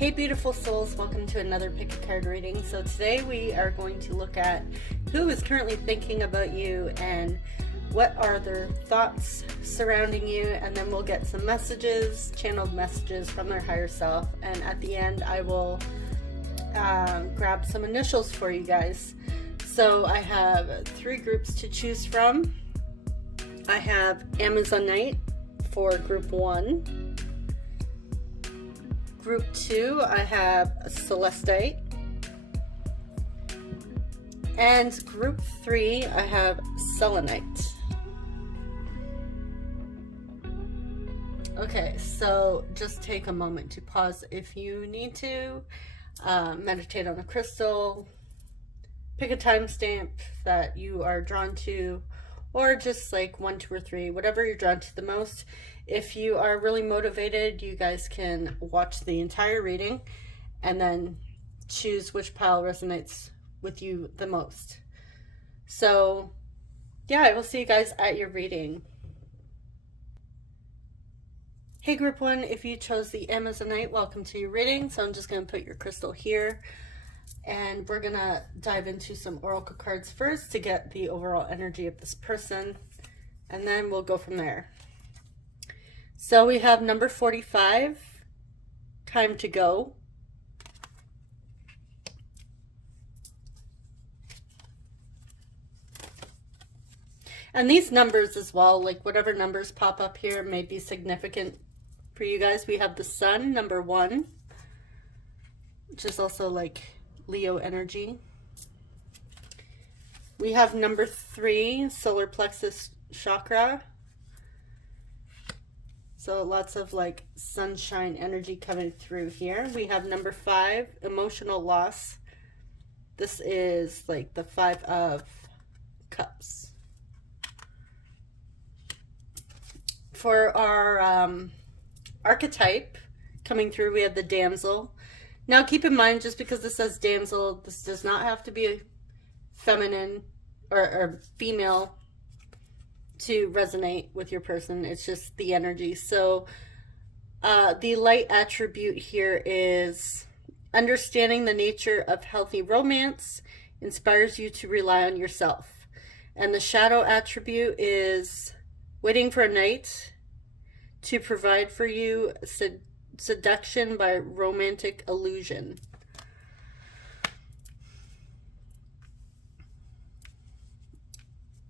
Hey beautiful souls, welcome to another pick a card reading. So today we are going to look at who is currently thinking about you and what are their thoughts surrounding you, and then we'll get some messages, channeled messages from their higher self, and at the end I will grab some initials for you guys. So I have 3 groups to choose from. I have Amazonite for group 1. Group 2, I have Celestite. And group 3, I have Selenite. Okay, so just take a moment to pause if you need to. Meditate on a crystal. Pick a timestamp that you are drawn to, or just like 1, 2, or 3, whatever you're drawn to the most. If you are really motivated, you guys can watch the entire reading and then choose which pile resonates with you the most. So yeah, I will see you guys at your reading. Hey group 1, if you chose the Amazonite, welcome to your reading. So I'm just going to put your crystal here and we're going to dive into some oracle cards first to get the overall energy of this person, and then we'll go from there. So we have number 45, time to go. And these numbers as well, like whatever numbers pop up here may be significant for you guys. We have the sun, number 1, which is also like Leo energy. We have number 3, solar plexus chakra. So lots of like sunshine energy coming through here. We have number 5, emotional loss. This is like the 5 of cups. For our archetype coming through, we have the damsel. Now keep in mind, just because this says damsel, this does not have to be a feminine or female to resonate with your person. It's just the energy. So the light attribute here is understanding the nature of healthy romance inspires you to rely on yourself. And the shadow attribute is waiting for a knight to provide for you, seduction by romantic illusion.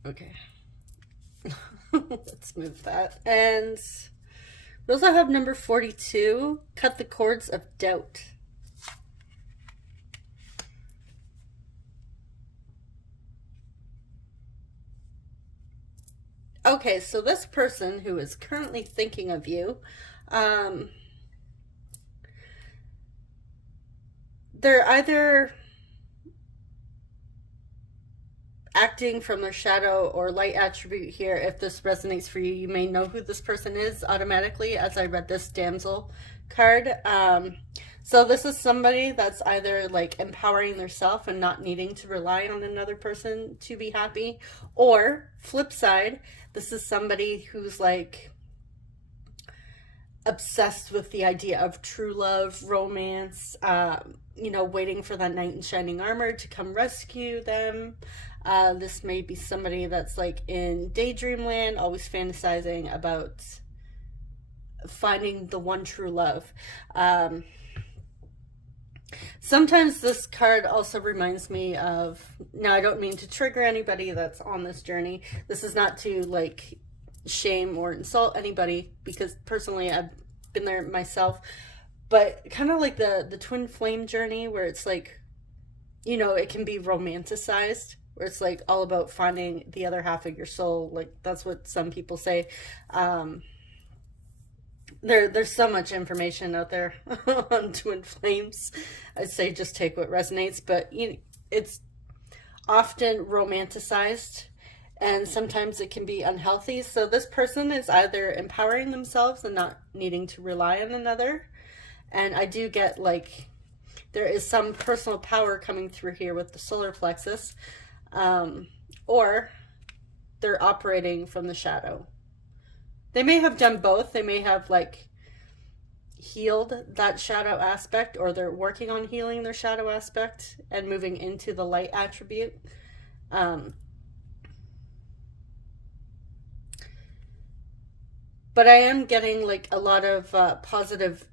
Okay. Let's move that. And we also have number 42, cut the cords of doubt. Okay, so this person who is currently thinking of you, they're either acting from their shadow or light attribute here. If this resonates for you, you may know who this person is automatically as I read this damsel card. So this is somebody that's either like empowering themselves and not needing to rely on another person to be happy, or flip side, this is somebody who's like obsessed with the idea of true love, romance, you know, waiting for that knight in shining armor to come rescue them. This may be somebody that's like in daydream land, always fantasizing about finding the one true love. Sometimes this card also reminds me of, now I don't mean to trigger anybody that's on this journey. This is not to like shame or insult anybody, because personally I've been there myself, but kind of like the twin flame journey, where it's like, you know, it can be romanticized, where it's like all about finding the other half of your soul. Like that's what some people say. There's so much information out there on twin flames. I'd say just take what resonates, but you know, it's often romanticized and sometimes it can be unhealthy. So this person is either empowering themselves and not needing to rely on another. And I do get like, there is some personal power coming through here with the solar plexus, or they're operating from the shadow. They may have done both. They may have like healed that shadow aspect, or they're working on healing their shadow aspect and moving into the light attribute. But I am getting like a lot of positive,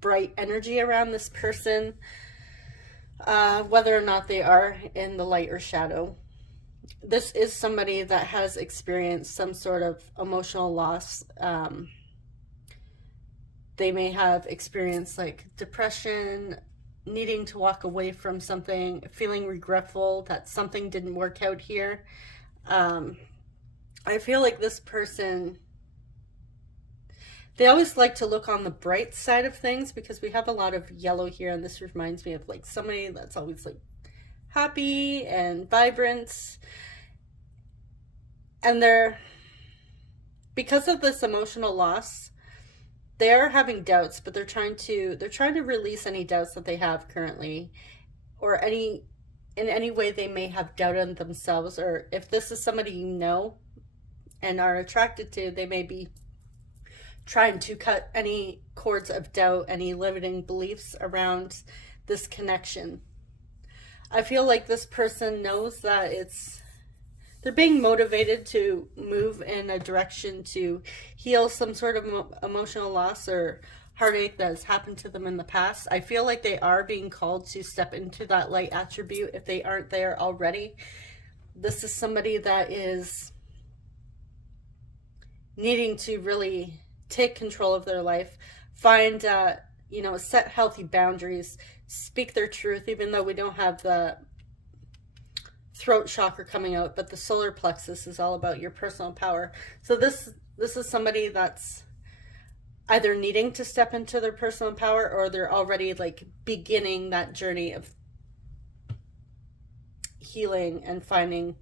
bright energy around this person, whether or not they are in the light or shadow. This is somebody that has experienced some sort of emotional loss. They may have experienced like depression, needing to walk away from something, feeling regretful that something didn't work out here. I feel like this person, they always like to look on the bright side of things, because we have a lot of yellow here, and this reminds me of like somebody that's always like happy and vibrant. And they're, because of this emotional loss, they're having doubts, but they're trying to release any doubts that they have currently, or in any way they may have doubted themselves. Or if this is somebody you know and are attracted to, they may be trying to cut any cords of doubt, any limiting beliefs around this connection. I feel like this person knows that they're being motivated to move in a direction to heal some sort of emotional loss or heartache that has happened to them in the past. I feel like they are being called to step into that light attribute if they aren't there already. This is somebody that is needing to really take control of their life, find, set healthy boundaries, speak their truth, even though we don't have the throat chakra coming out, but the solar plexus is all about your personal power. So this is somebody that's either needing to step into their personal power, or they're already like beginning that journey of healing and finding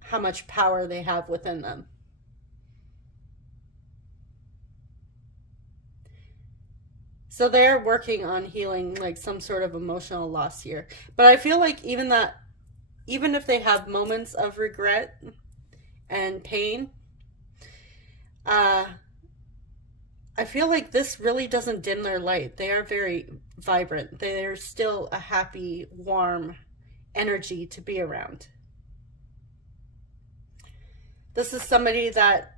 how much power they have within them. So they're working on healing like some sort of emotional loss here. But I feel like even if they have moments of regret and pain, I feel like this really doesn't dim their light. They are very vibrant. They're still a happy, warm energy to be around. This is somebody that,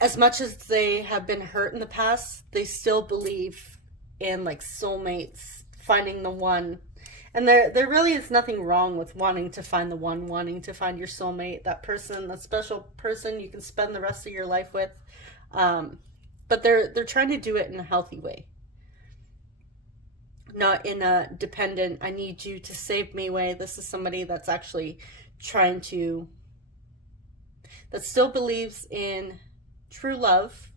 as much as they have been hurt in the past, they still believe in like soulmates, finding the one. And there really is nothing wrong with wanting to find the one, wanting to find your soulmate, that person, that special person you can spend the rest of your life with. But they're trying to do it in a healthy way. Not in a dependent, I need you to save me way. This is somebody that's actually that still believes in true love,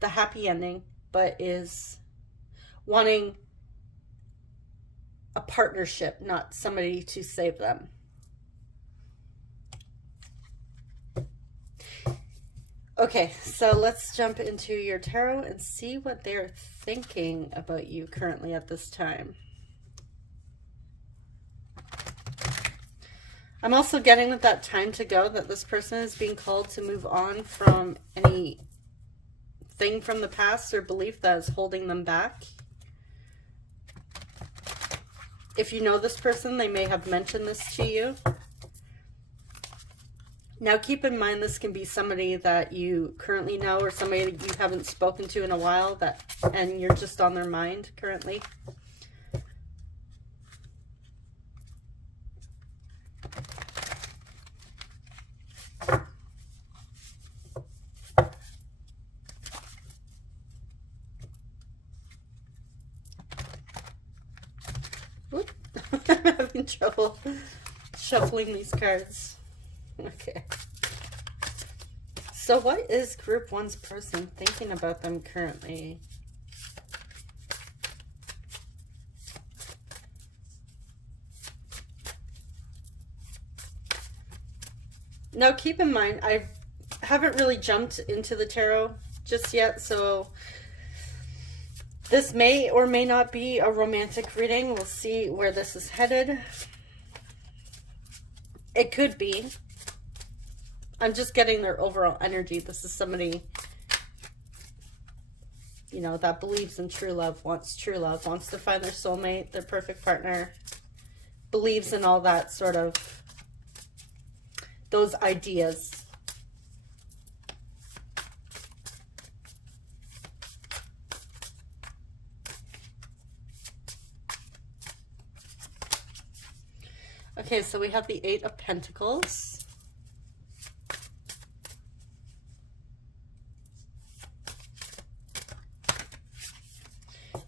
the happy ending, but is wanting a partnership, not somebody to save them. Okay, so let's jump into your tarot and see what they're thinking about you currently at this time. I'm also getting with that time to go, that this person is being called to move on from any thing from the past or belief that is holding them back. If you know this person, they may have mentioned this to you. Now keep in mind, this can be somebody that you currently know, or somebody that you haven't spoken to in a while, and you're just on their mind currently. I'm having trouble shuffling these cards. Okay. So what is group one's person thinking about them currently? Now keep in mind, I haven't really jumped into the tarot just yet, so this may or may not be a romantic reading. We'll see where this is headed. It could be. I'm just getting their overall energy. This is somebody, you know, that believes in true love, wants to find their soulmate, their perfect partner, believes in all that sort of, those ideas. Okay, so we have the Eight of Pentacles.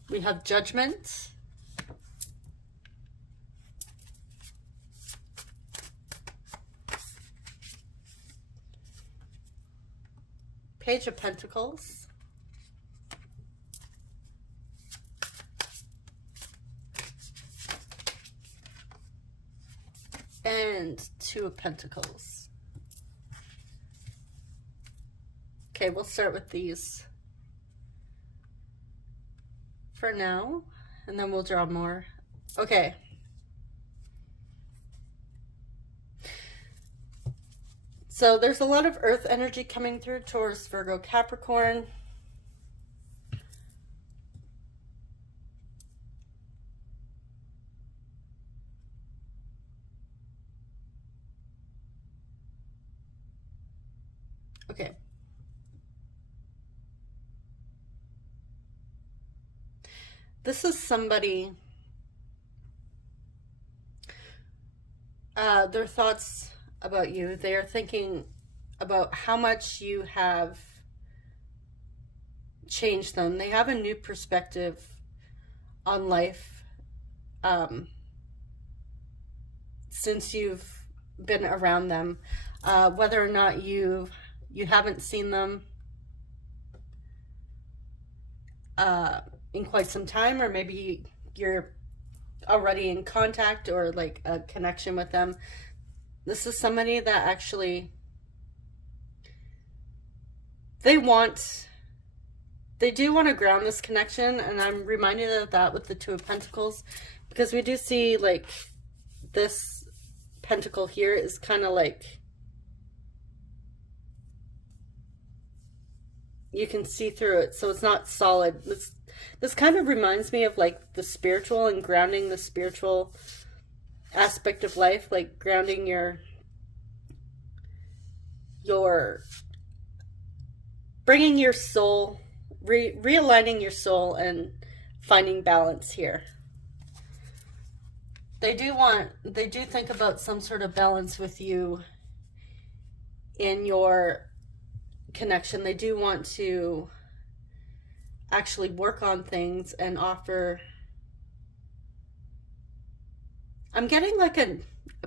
We have Judgment. Page of Pentacles. And Two of Pentacles. Okay, we'll start with these for now, and then we'll draw more. Okay. So there's a lot of earth energy coming through, Taurus, Virgo, Capricorn. Okay. This is somebody, their thoughts about you. They are thinking about how much you have changed them. They have a new perspective on life since you've been around them. Whether or not you haven't seen them in quite some time, or maybe you're already in contact or like a connection with them. This is somebody that actually, they do want to ground this connection, and I'm reminded of that with the Two of Pentacles, because we do see like this pentacle here is kind of like, you can see through it, so it's not solid. This kind of reminds me of like the spiritual and grounding the spiritual aspect of life, like grounding your bringing your soul, realigning your soul and finding balance here. They do think about some sort of balance with you in your connection. They do want to actually work on things and offer. I'm getting like a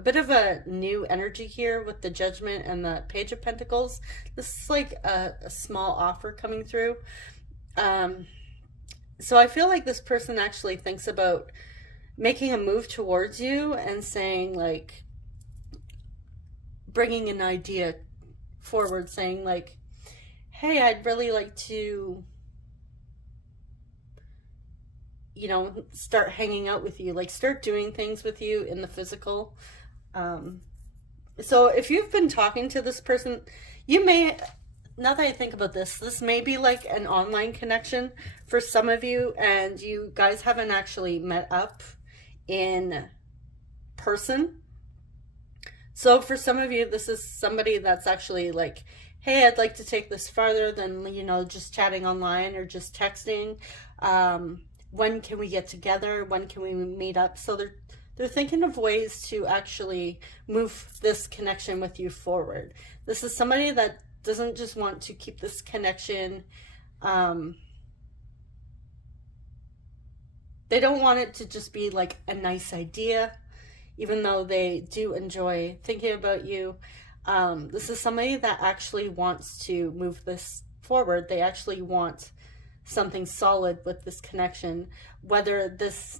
bit of a new energy here with the Judgment and the Page of Pentacles. This is like a small offer coming through. So I feel like this person actually thinks about making a move towards you and saying like, bringing an idea forward, saying like, hey, I'd really like to, you know, start hanging out with you, like start doing things with you in the physical. So if you've been talking to this person, you may, now that I think about this may be like an online connection for some of you, and you guys haven't actually met up in person. So for some of you, this is somebody that's actually like, hey, I'd like to take this farther than, you know, just chatting online or just texting. When can we get together? When can we meet up? So they're thinking of ways to actually move this connection with you forward. This is somebody that doesn't just want to keep this connection. They don't want it to just be like a nice idea, even though they do enjoy thinking about you. This is somebody that actually wants to move this forward. They actually want something solid with this connection, whether this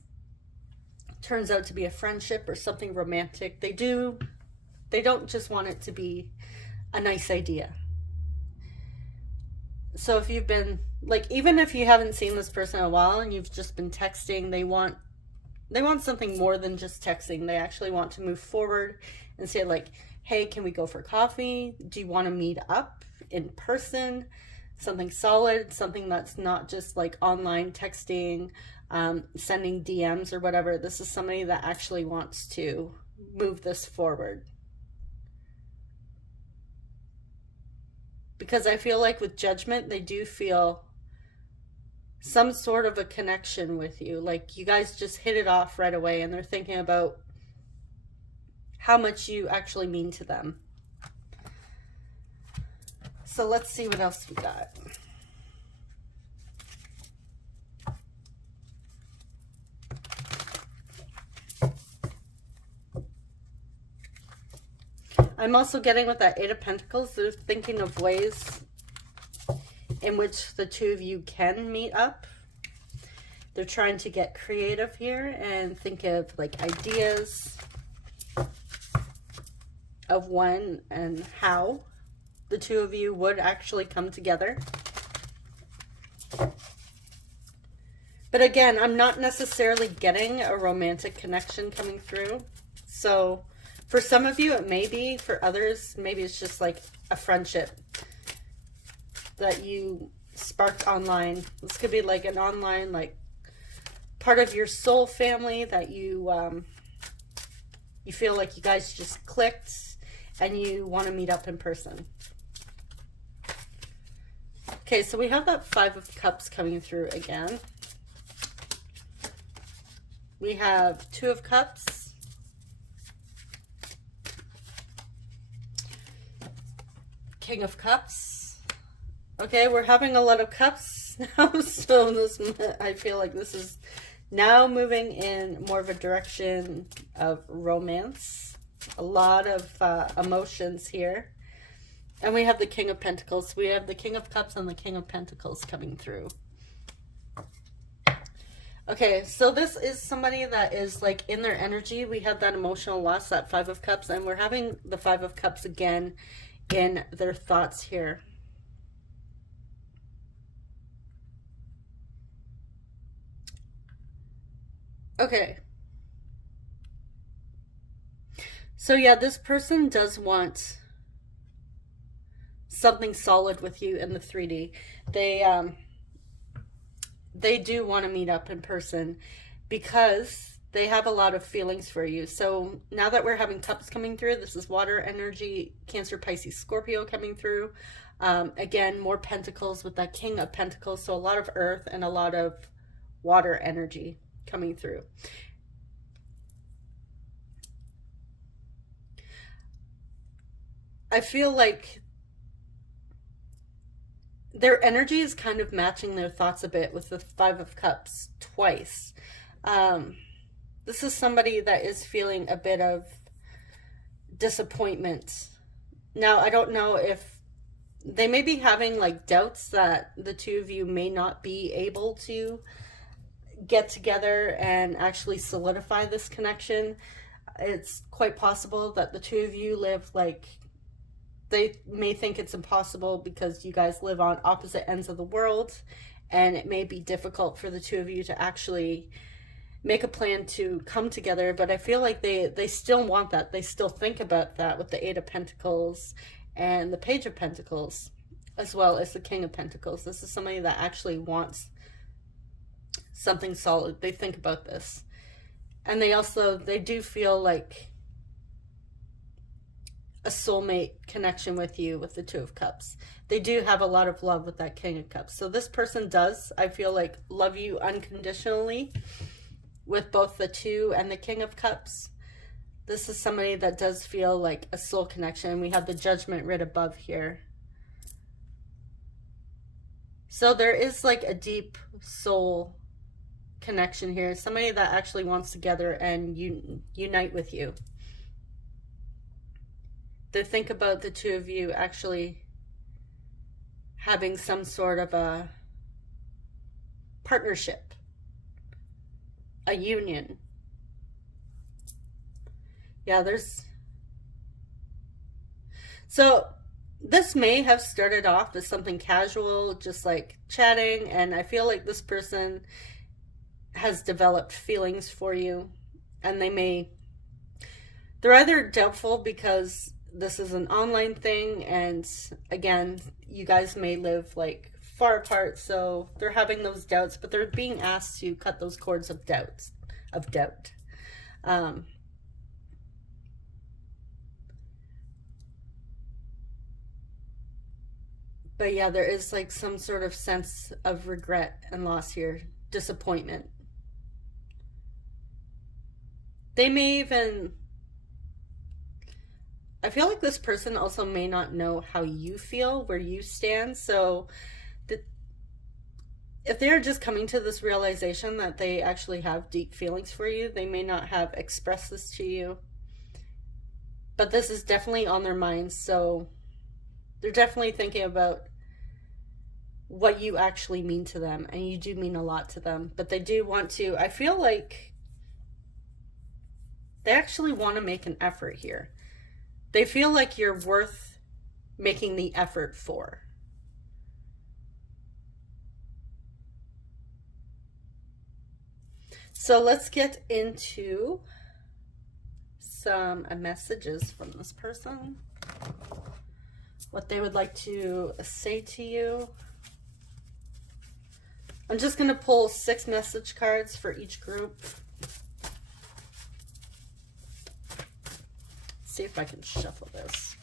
turns out to be a friendship or something romantic. They don't just want it to be a nice idea. So if you've been like, even if you haven't seen this person in a while and you've just been texting, they want something more than just texting. They actually want to move forward and say like, hey, can we go for coffee? Do you want to meet up in person? Something solid, something that's not just like online texting, sending DMs or whatever. This is somebody that actually wants to move this forward. Because I feel like with Judgment, they do feel some sort of a connection with you. Like you guys just hit it off right away, and they're thinking about how much you actually mean to them. So let's see what else we got. I'm also getting with that Eight of Pentacles, they're thinking of ways in which the two of you can meet up. They're trying to get creative here and think of like ideas of when and how the two of you would actually come together. But again, I'm not necessarily getting a romantic connection coming through. So for some of you, it may be. For others, maybe it's just like a friendship that you sparked online. This could be like an online, like part of your soul family that you you feel like you guys just clicked and you want to meet up in person. Okay, so we have that Five of Cups coming through again. We have Two of Cups, King of Cups. Okay, we're having a lot of cups now, so this, I feel like this is now moving in more of a direction of romance. A lot of emotions here. And we have the King of Pentacles. We have the King of Cups and the King of Pentacles coming through. Okay, so this is somebody that is like in their energy. We had that emotional loss, that Five of Cups, and we're having the Five of Cups again in their thoughts here. Okay. So yeah, this person does want something solid with you in the 3D. They do want to meet up in person because they have a lot of feelings for you. So now that we're having cups coming through, this is water energy, Cancer, Pisces, Scorpio coming through. Again, more pentacles with that King of Pentacles. So a lot of earth and a lot of water energy coming through. I feel like their energy is kind of matching their thoughts a bit with the Five of Cups twice. This is somebody that is feeling a bit of disappointment. Now, I don't know if they may be having like doubts that the two of you may not be able to get together and actually solidify this connection. It's quite possible that the two of you live like, they may think it's impossible because you guys live on opposite ends of the world, and it may be difficult for the two of you to actually make a plan to come together. But I feel like they still want that. They still think about that with the Eight of Pentacles and the Page of Pentacles, as well as the King of Pentacles. This is somebody that actually wants something solid. They think about this. And they do feel like a soulmate connection with you with the Two of Cups. They do have a lot of love with that King of Cups. So this person does, I feel like, love you unconditionally with both the Two and the King of Cups. This is somebody that does feel like a soul connection. We have the Judgment right above here. So there is like a deep soul connection here. Somebody that actually wants to gather and unite with you. They think about the two of you actually having some sort of a partnership, a union. Yeah, so this may have started off as something casual, just like chatting, and I feel like this person has developed feelings for you, and they're either doubtful because this is an online thing, and again, you guys may live like far apart, so they're having those doubts, but they're being asked to cut those cords of doubt. But yeah, there is like some sort of sense of regret and loss here, disappointment. They may even, I feel like this person also may not know how you feel, where you stand. So if they're just coming to this realization that they actually have deep feelings for you, they may not have expressed this to you. But this is definitely on their minds. So they're definitely thinking about what you actually mean to them. And you do mean a lot to them. But they do want to, I feel like they actually want to make an effort here. They feel like you're worth making the effort for. So let's get into some messages from this person. What they would like to say to you. I'm just going to pull 6 message cards for each group. See if I can shuffle this.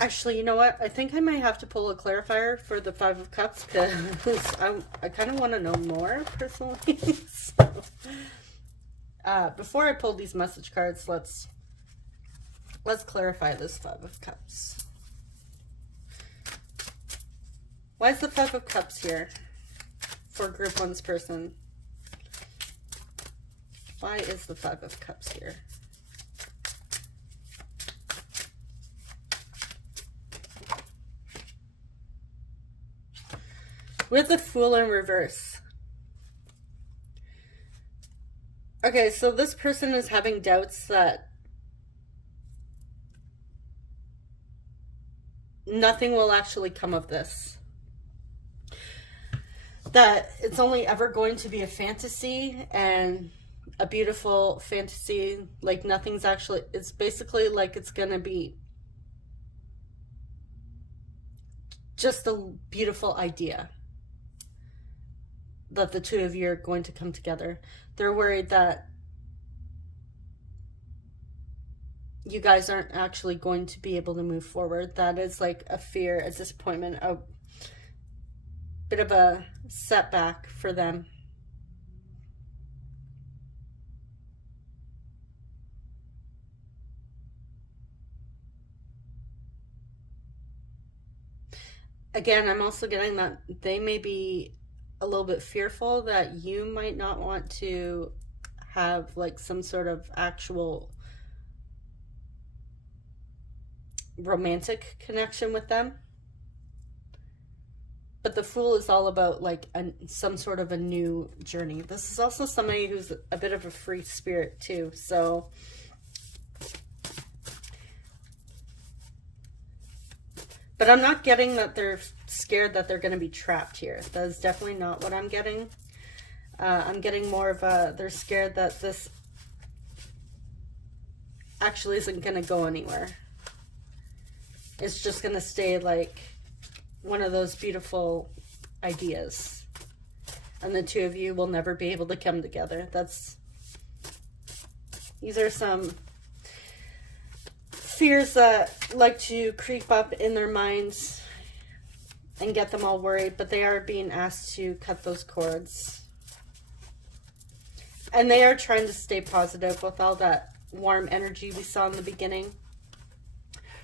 Actually, you know what? I think I might have to pull a clarifier for the 5 of Cups because I kind of want to know more personally. So, before I pull these message cards, let's clarify this 5 of Cups. Why is the 5 of Cups here for Group 1's person? Why is the 5 of Cups here? With the Fool in reverse. Okay, so this person is having doubts that nothing will actually come of this. That it's only ever going to be a fantasy, and a beautiful fantasy. Like nothing's actually, it's basically like it's going to be just a beautiful idea. That the two of you are going to come together. They're worried that you guys aren't actually going to be able to move forward. That is like a fear, a disappointment, a bit of a setback for them. Again, I'm also getting that they may be a little bit fearful that you might not want to have like some sort of actual romantic connection with them. But the Fool is all about like some sort of a new journey. This is also somebody who's a bit of a free spirit too. So but I'm not getting that they're scared that they're going to be trapped here. That is definitely not what I'm getting. I'm getting more of a, they're scared that this actually isn't going to go anywhere. It's just going to stay like one of those beautiful ideas. And the two of you will never be able to come together. These are some fears that like to creep up in their minds and get them all worried, but they are being asked to cut those cords. And they are trying to stay positive with all that warm energy we saw in the beginning.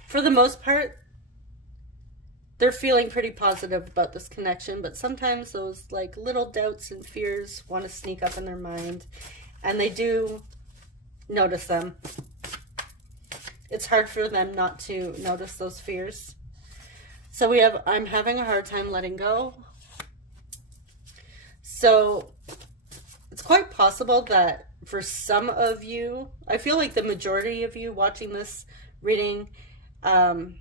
For the most part, they're feeling pretty positive about this connection, but sometimes those like little doubts and fears want to sneak up in their mind, and they do notice them. It's hard for them not to notice those fears. So we have, I'm having a hard time letting go. So it's quite possible that for some of you, I feel like the majority of you watching this reading, they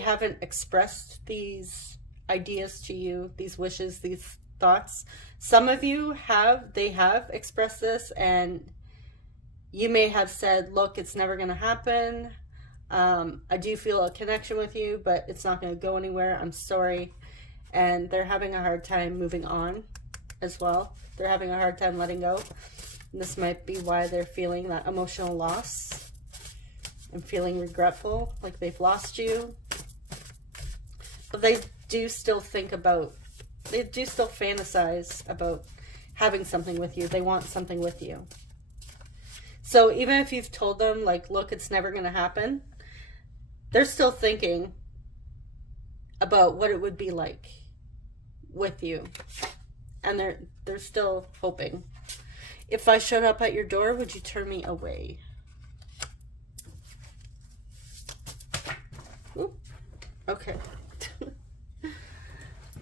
haven't expressed these ideas to you, these wishes, these thoughts. Some of you have, they have expressed this, and you may have said, look, it's never going to happen. I do feel a connection with you, but it's not going to go anywhere. I'm sorry. And they're having a hard time moving on as well. They're having a hard time letting go. And this might be why they're feeling that emotional loss and feeling regretful, like they've lost you. But they do still think about, they do still fantasize about having something with you. They want something with you. So even if you've told them, like, look, it's never going to happen, they're still thinking about what it would be like with you. And they're still hoping. If I showed up at your door, would you turn me away? Ooh, okay.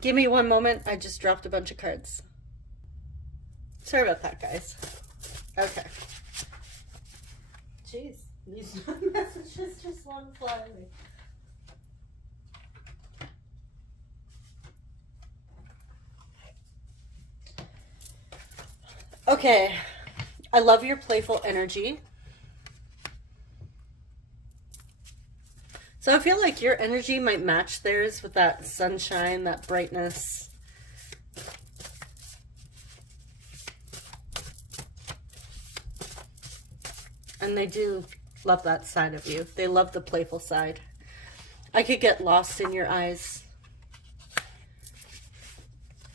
Give me one moment. I just dropped a bunch of cards. Sorry about that, guys. Okay. Jeez, these messages just want to fly away. Okay, I love your playful energy. So I feel like your energy might match theirs with that sunshine, that brightness. And they do love that side of you. They love the playful side. I could get lost in your eyes.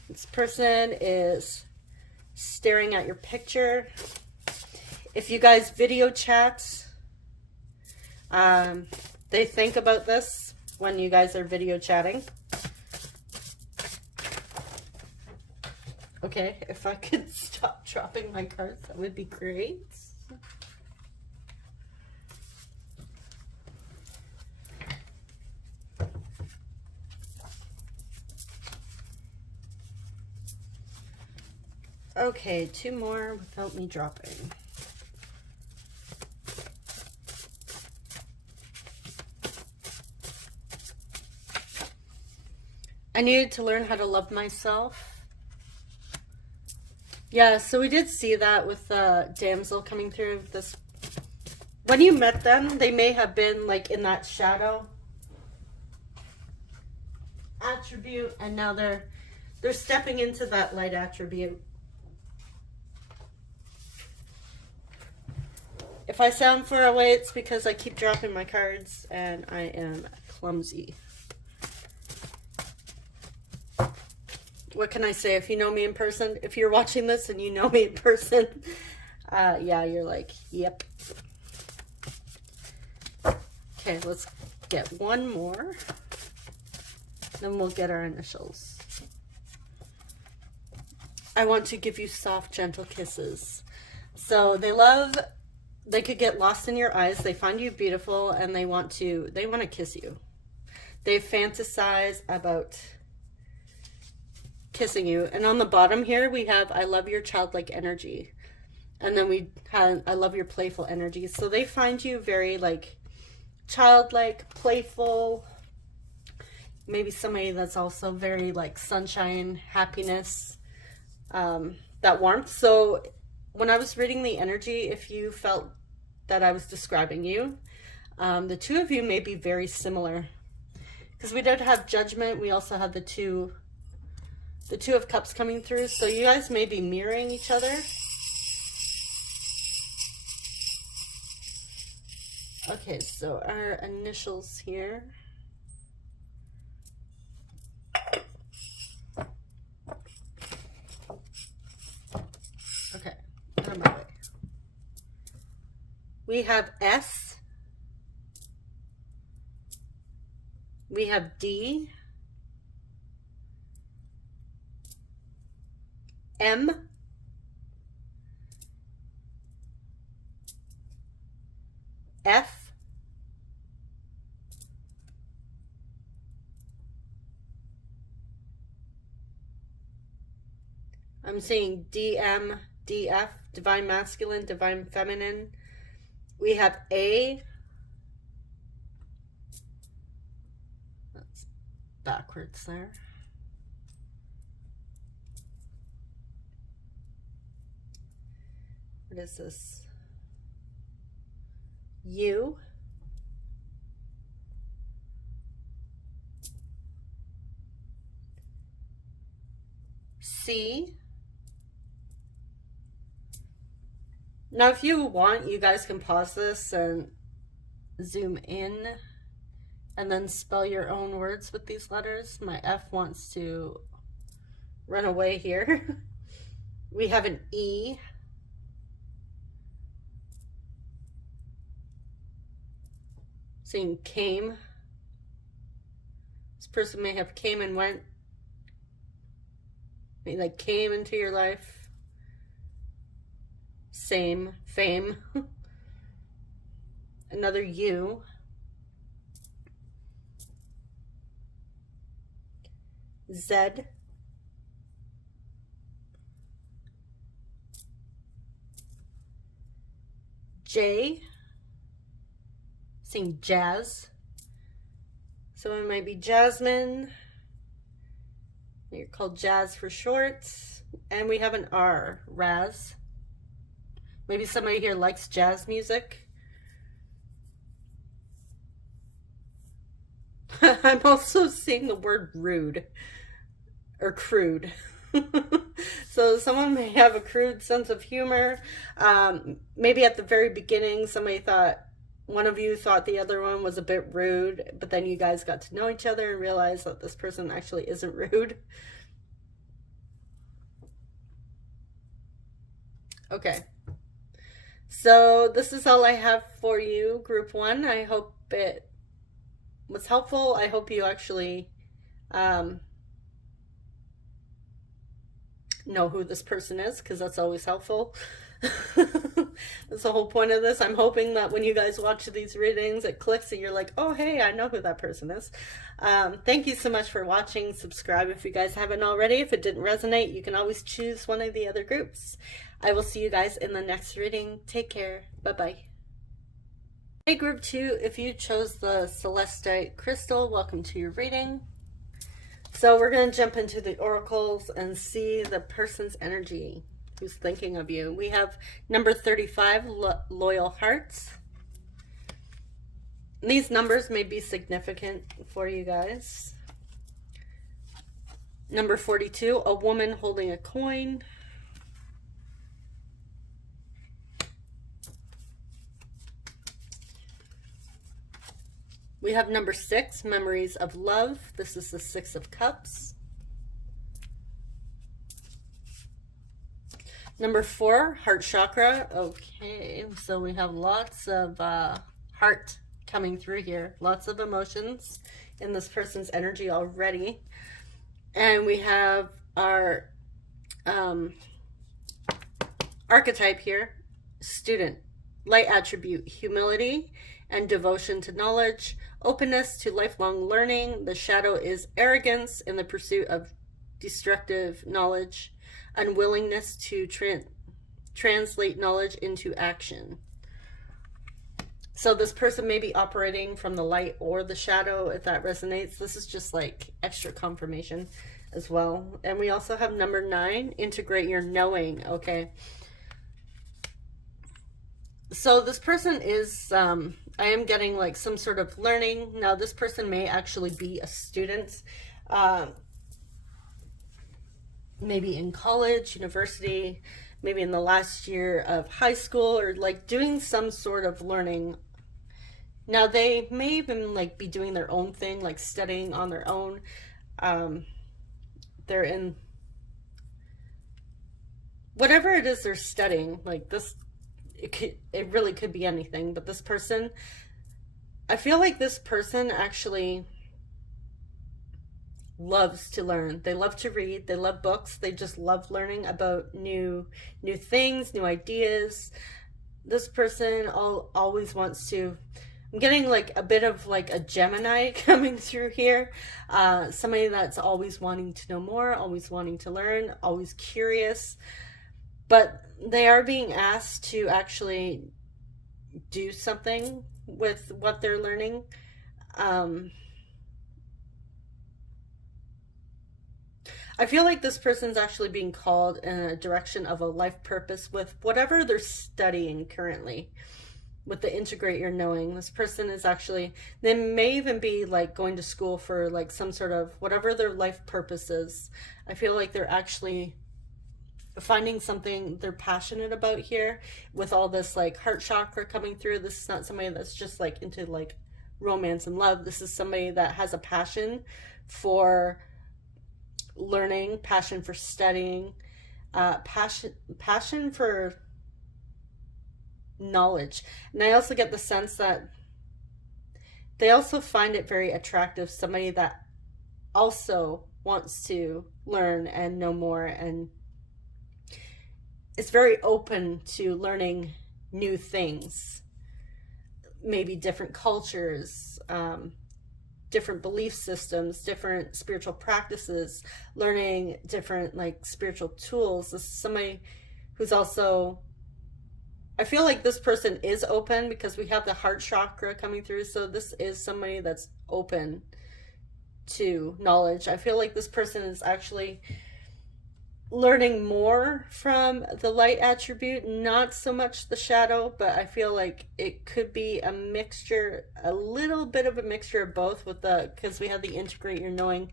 This person is staring at your picture. If you guys video chat, they think about this when you guys are video chatting. Okay, if I could stop dropping my cards, that would be great. Okay, two more without me dropping. I needed to learn how to love myself. Yeah, so we did see that with the damsel coming through this. When you met them, they may have been like in that shadow attribute, and now they're stepping into that light attribute. If I sound far away, it's because I keep dropping my cards and I am clumsy. What can I say? If you know me in person, if you're watching this and you know me in person, yeah, you're like, yep. Okay, let's get one more. Then we'll get our initials. I want to give you soft, gentle kisses. So they could get lost in your eyes. They find you beautiful and they want to kiss you. They fantasize about kissing you. And on the bottom here, we have, I love your childlike energy. And then we have, I love your playful energy. So they find you very like childlike, playful, maybe somebody that's also very like sunshine, happiness, that warmth. So when I was reading the energy, if you felt that I was describing you, the two of you may be very similar. Because we did have judgment. We also had the two of cups coming through. So you guys may be mirroring each other. Okay, so our initials here. Okay, out of my way. We have S. We have D. M. F. I'm seeing DM, DF, divine masculine, divine feminine. We have A. That's backwards there. What is this? U. C. Now, if you want, you guys can pause this and zoom in and then spell your own words with these letters. My F wants to run away here. We have an E. Seeing came. This person may have came and went. Maybe like came into your life. Same, fame. Another U. Z. J. Seeing jazz. Someone might be Jasmine. You're called Jazz for short. And we have an R, Raz. Maybe somebody here likes jazz music. I'm also seeing the word rude or crude. So someone may have a crude sense of humor. Maybe at the very beginning, one of you thought the other one was a bit rude, but then you guys got to know each other and realized that this person actually isn't rude. Okay. So this is all I have for you, group 1. I hope it was helpful. I hope you actually know who this person is, because that's always helpful. That's the whole point of this. I'm hoping that when you guys watch these readings, it clicks and you're like, oh, hey, I know who that person is. Thank you so much for watching. Subscribe if you guys haven't already. If it didn't resonate, you can always choose one of the other groups. I will see you guys in the next reading. Take care. Bye-bye. Hey, group 2, if you chose the Celestite Crystal, welcome to your reading. So we're going to jump into the oracles and see the person's energy who's thinking of you. We have number 35, Loyal Hearts. These numbers may be significant for you guys. Number 42, a woman holding a coin. We have number 6, Memories of Love. This is the 6 of Cups. Number 4, Heart Chakra. Okay, so we have lots of heart coming through here. Lots of emotions in this person's energy already. And we have our archetype here, student. Light attribute, humility and devotion to knowledge, openness to lifelong learning. The shadow is arrogance in the pursuit of destructive knowledge, unwillingness to translate knowledge into action. So this person may be operating from the light or the shadow, if that resonates. This is just like extra confirmation as well. And we also have number 9, integrate your knowing. Okay. So this person is, I am getting like some sort of learning. Now this person may actually be a student, maybe in college, university, maybe in the last year of high school, or like doing some sort of learning. Now they may even like be doing their own thing, like studying on their own. They're in whatever it is they're studying, like this. It really could be anything, but this person, I feel like this person actually loves to learn. They love to read. They love books. They just love learning about new things, new ideas. This person always wants to I'm getting like a bit of like a Gemini coming through here. Somebody that's always wanting to know more, always wanting to learn, always curious. But they are being asked to actually do something with what they're learning. I feel like this person's actually being called in a direction of a life purpose with whatever they're studying currently. With the integrate your knowing, this person is actually, they may even be like going to school for like some sort of whatever their life purpose is. I feel like they're actually finding something they're passionate about here with all this like heart chakra coming through. This is not somebody that's just like into like romance and love. This is somebody that has a passion for learning, passion for studying, passion for knowledge. And I also get the sense that they also find it very attractive, somebody that also wants to learn and know more and is very open to learning new things, maybe different cultures, different belief systems, different spiritual practices, learning different like spiritual tools. This is somebody who's also, I feel like this person is open because we have the heart chakra coming through. So this is somebody that's open to knowledge. I feel like this person is actually learning more from the light attribute, not so much the shadow, but I feel like it could be a mixture, a little bit of a mixture of both with the, because we have the integrate your knowing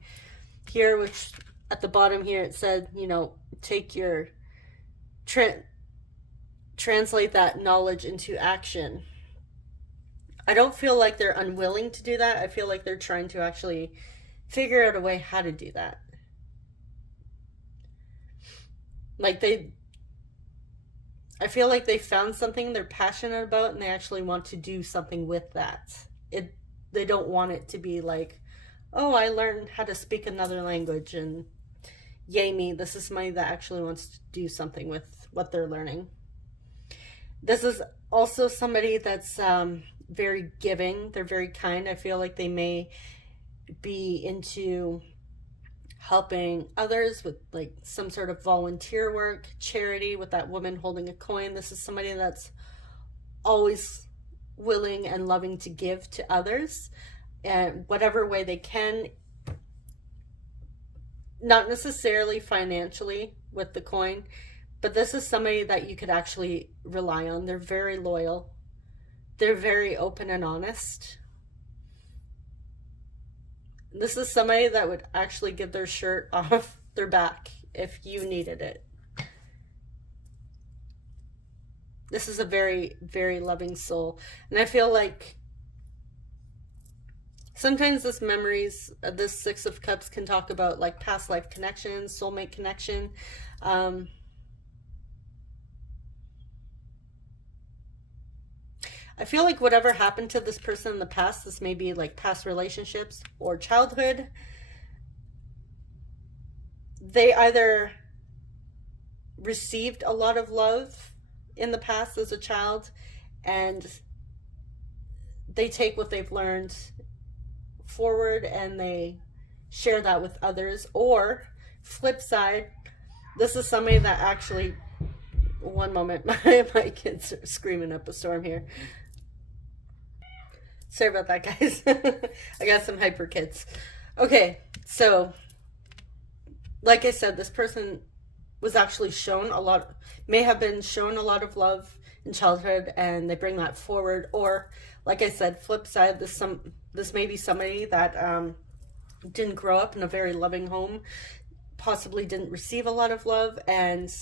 here, which at the bottom here it said, you know, take your translate that knowledge into action. I don't feel like they're unwilling to do that. I feel like they're trying to actually figure out a way how to do that. Like I feel like they found something they're passionate about and they actually want to do something with that. They don't want it to be like, oh, I learned how to speak another language and yay me. This is somebody that actually wants to do something with what they're learning. This is also somebody that's very giving. They're very kind. I feel like they may be into helping others with like some sort of volunteer work, charity, with that woman holding a coin. This is somebody that's always willing and loving to give to others and whatever way they can, not necessarily financially with the coin, but this is somebody that you could actually rely on. They're very loyal. They're very open and honest. This is somebody that would actually give their shirt off their back if you needed it. This is a very, very loving soul. And I feel like sometimes this memories, this Six of Cups can talk about like past life connection, soulmate connection. I feel like whatever happened to this person in the past, this may be like past relationships or childhood, they either received a lot of love in the past as a child and they take what they've learned forward and they share that with others, or flip side, this is somebody that actually, one moment, my kids are screaming up a storm here. Sorry about that, guys. I got some hyper kids. Okay, so like I said, this person was actually shown a lot, may have been shown a lot of love in childhood and they bring that forward. Or like I said, flip side, this may be somebody that didn't grow up in a very loving home, possibly didn't receive a lot of love, and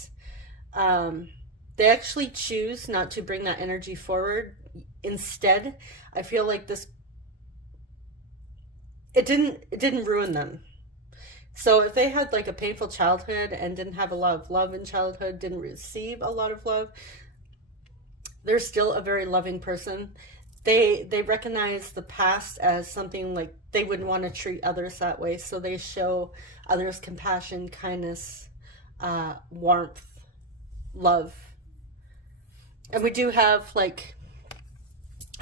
they actually choose not to bring that energy forward. Instead, I feel like this, it didn't ruin them. So if they had like a painful childhood and didn't have a lot of love in childhood, didn't receive a lot of love, they're still a very loving person. They recognize the past as something like they wouldn't want to treat others that way. So they show others compassion, kindness, warmth, love. And we do have like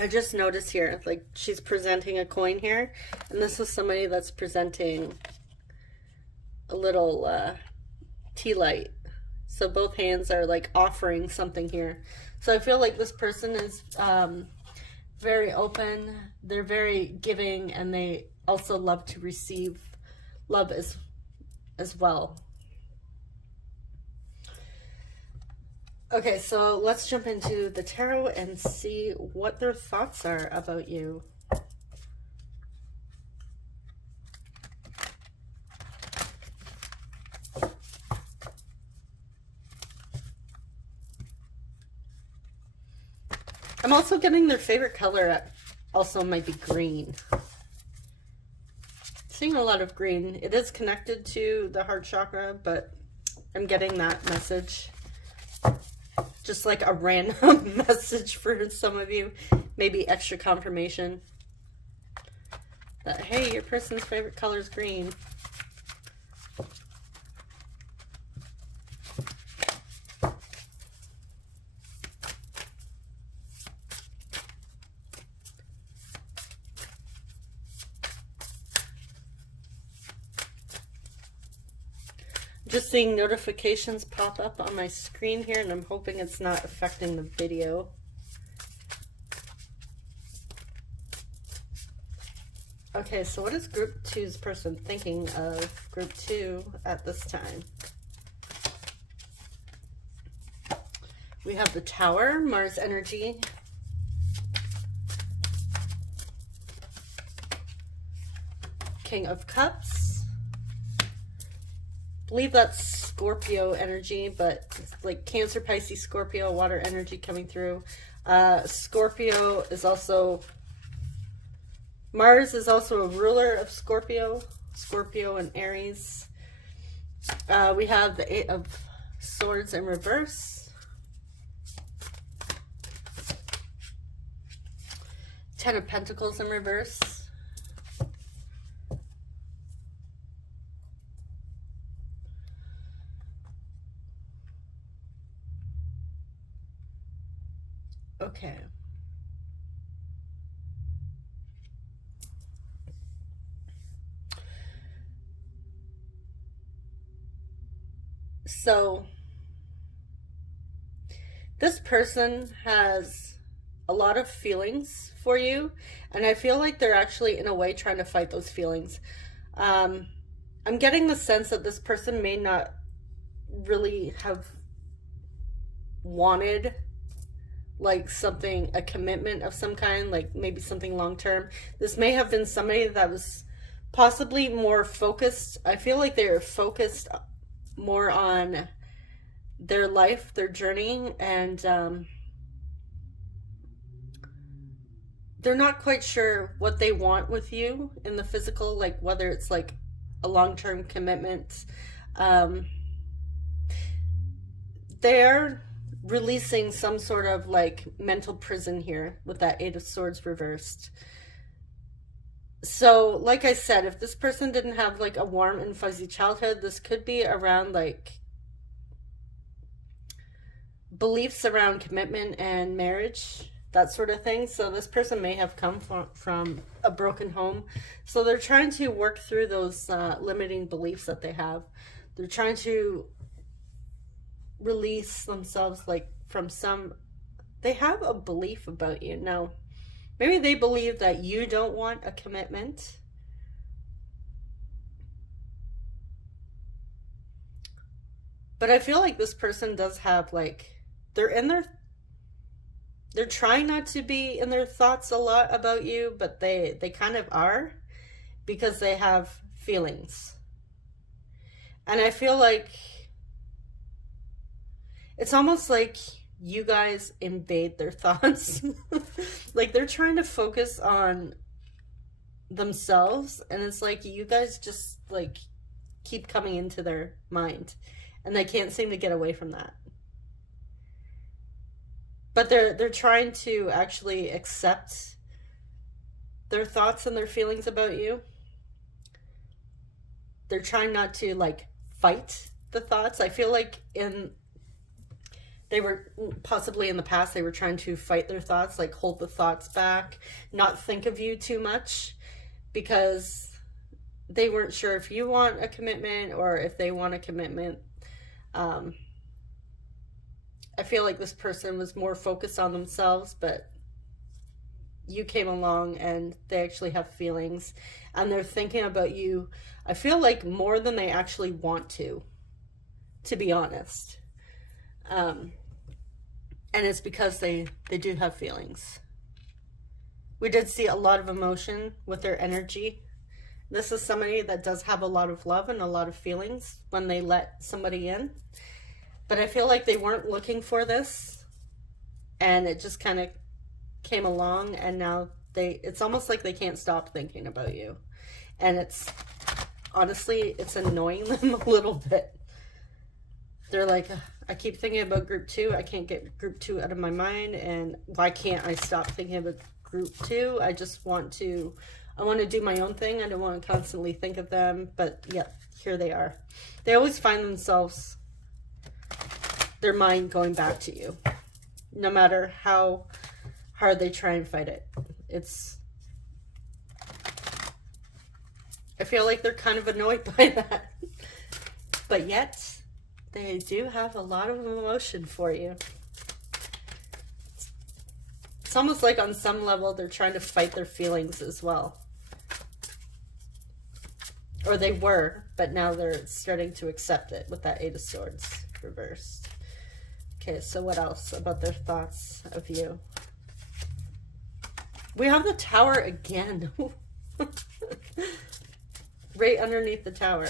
I just noticed here, like she's presenting a coin here, and this is somebody that's presenting a little tea light. So both hands are like offering something here. So I feel like this person is very open. They're very giving, and they also love to receive love as well. Okay, so let's jump into the tarot and see what their thoughts are about you. I'm also getting their favorite color also might be green. Seeing a lot of green. It is connected to the heart chakra, but I'm getting that message. Just like a random message for some of you. Maybe extra confirmation that, hey, your person's favorite color is green. Just seeing notifications pop up on my screen here, and I'm hoping it's not affecting the video. Okay, so what is Group 2's person thinking of Group 2 at this time? We have the Tower, Mars energy. King of Cups. I believe that's Scorpio energy, but it's like Cancer, Pisces, Scorpio, water energy coming through. Scorpio is also, Mars is also a ruler of Scorpio, Scorpio and Aries. We have the 8 of Swords in reverse. 10 of Pentacles in reverse. Okay. So this person has a lot of feelings for you, and I feel like they're actually in a way trying to fight those feelings. I'm getting the sense that this person may not really have wanted like something, a commitment of some kind, like maybe something long-term. This may have been somebody that was possibly more focused. I feel like they're focused more on their life, their journey, and they're not quite sure what they want with you in the physical, like whether it's like a long-term commitment. They're releasing some sort of like mental prison here with that 8 of Swords reversed. So like I said, if this person didn't have like a warm and fuzzy childhood, this could be around like beliefs around commitment and marriage, that sort of thing. So this person may have come from a broken home. So they're trying to work through those limiting beliefs that they have. They're trying to release themselves like from some, they have a belief about you. Now, maybe they believe that you don't want a commitment. But I feel like this person does have like, they're trying not to be in their thoughts a lot about you, but they kind of are, because they have feelings. And I feel like it's almost like you guys invade their thoughts. Like they're trying to focus on themselves, and it's like you guys just like keep coming into their mind, and they can't seem to get away from that. But they're trying to actually accept their thoughts and their feelings about you. They're trying not to like fight the thoughts. I feel like in They were possibly in the past, they were trying to fight their thoughts, like hold the thoughts back, not think of you too much, because they weren't sure if you want a commitment or if they want a commitment. I feel like this person was more focused on themselves, but you came along and they actually have feelings and they're thinking about you. I feel like more than they actually want to be honest. And it's because they do have feelings. We did see a lot of emotion with their energy. This is somebody that does have a lot of love and a lot of feelings when they let somebody in. But I feel like they weren't looking for this, and it just kind of came along, and now it's almost like they can't stop thinking about you. And it's honestly, it's annoying them a little bit. They're like, I keep thinking about group 2. I can't get group 2 out of my mind. And why can't I stop thinking about group 2? I want to do my own thing. I don't want to constantly think of them. But yeah, here they are. They always find themselves, their mind going back to you, no matter how hard they try and fight it. I feel like they're kind of annoyed by that. But yet, they do have a lot of emotion for you. It's almost like on some level they're trying to fight their feelings as well. Or they were, but now they're starting to accept it with that 8 of Swords reversed. Okay, so what else about their thoughts of you? We have the Tower again. Right underneath the Tower.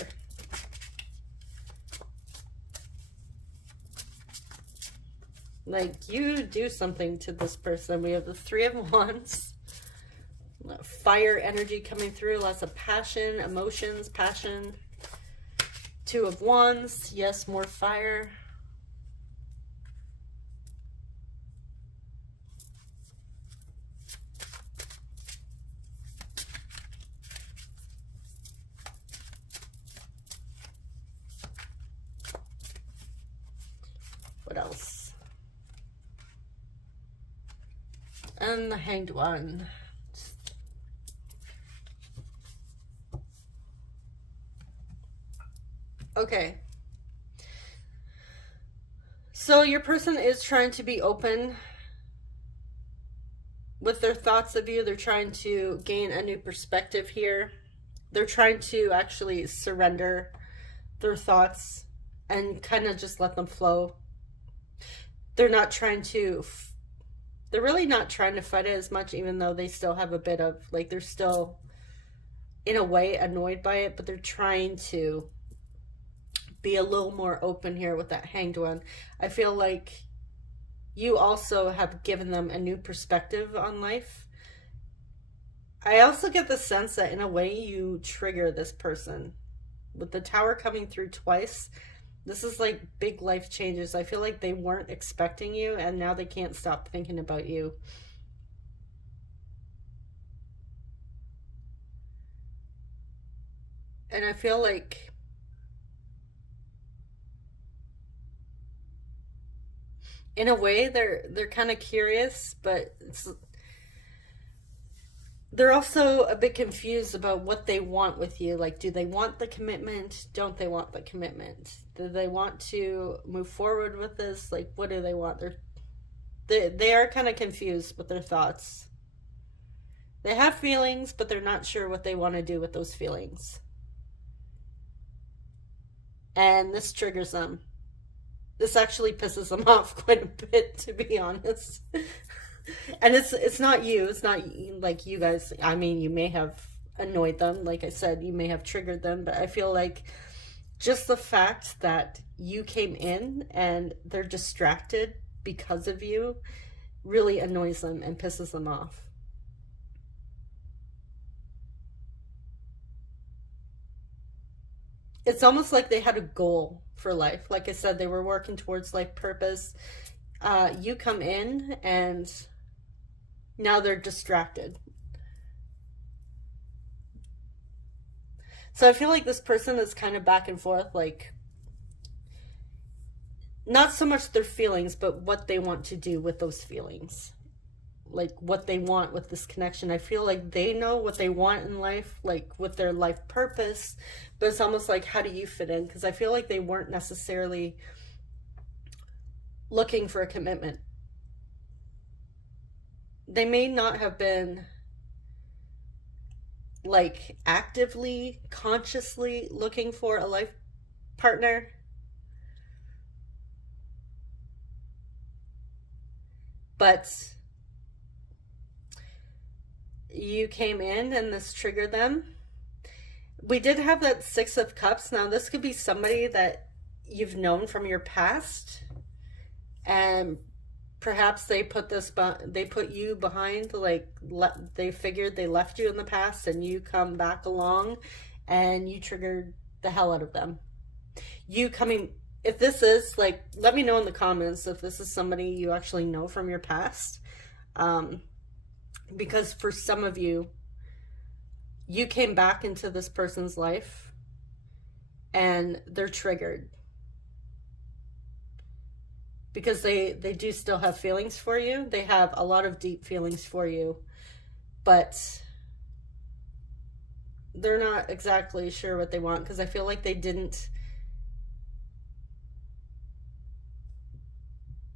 Like, you do something to this person. We have the 3 of Wands. Fire energy coming through. Lots of passion, emotions, passion. 2 of Wands. Yes, more fire. What else? And the Hanged One. Okay. So your person is trying to be open with their thoughts of you. They're trying to gain a new perspective here. They're trying to actually surrender their thoughts and kind of just let them flow. They're really not trying to fight it as much, even though they still have a bit of, like, they're still in a way annoyed by it, but they're trying to be a little more open here with that Hanged One. I feel like you also have given them a new perspective on life. I also get the sense that in a way you trigger this person. With the Tower coming through twice, this is like big life changes. I feel like they weren't expecting you, and now they can't stop thinking about you. And I feel like in a way they're kind of curious, but they're also a bit confused about what they want with you. Like, do they want the commitment? Don't they want the commitment? Do they want to move forward with this? Like, what do they want? They are kind of confused with their thoughts. They have feelings, but they're not sure what they want to do with those feelings. And this triggers them. This actually pisses them off quite a bit, to be honest. And it's not you. It's not like you guys. I mean, you may have annoyed them. Like I said, you may have triggered them. But I feel like just the fact that you came in and they're distracted because of you really annoys them and pisses them off. It's almost like they had a goal for life. Like I said, they were working towards life purpose. You come in and now they're distracted. So I feel like this person is kind of back and forth, like not so much their feelings, but what they want to do with those feelings. Like what they want with this connection. I feel like they know what they want in life, like with their life purpose, but it's almost like, how do you fit in? Because I feel like they weren't necessarily looking for a commitment. They may not have been like actively, consciously looking for a life partner, but you came in and this triggered them. We did have that Six of Cups. Now this could be somebody that you've known from your past, and perhaps they put you behind, like they figured they left you in the past and you come back along and you triggered the hell out of them. You coming, if this is like, let me know in the comments if this is somebody you actually know from your past. Because for some of you, you came back into this person's life and they're triggered because they do still have feelings for you. They have a lot of deep feelings for you, but they're not exactly sure what they want, because I feel like they didn't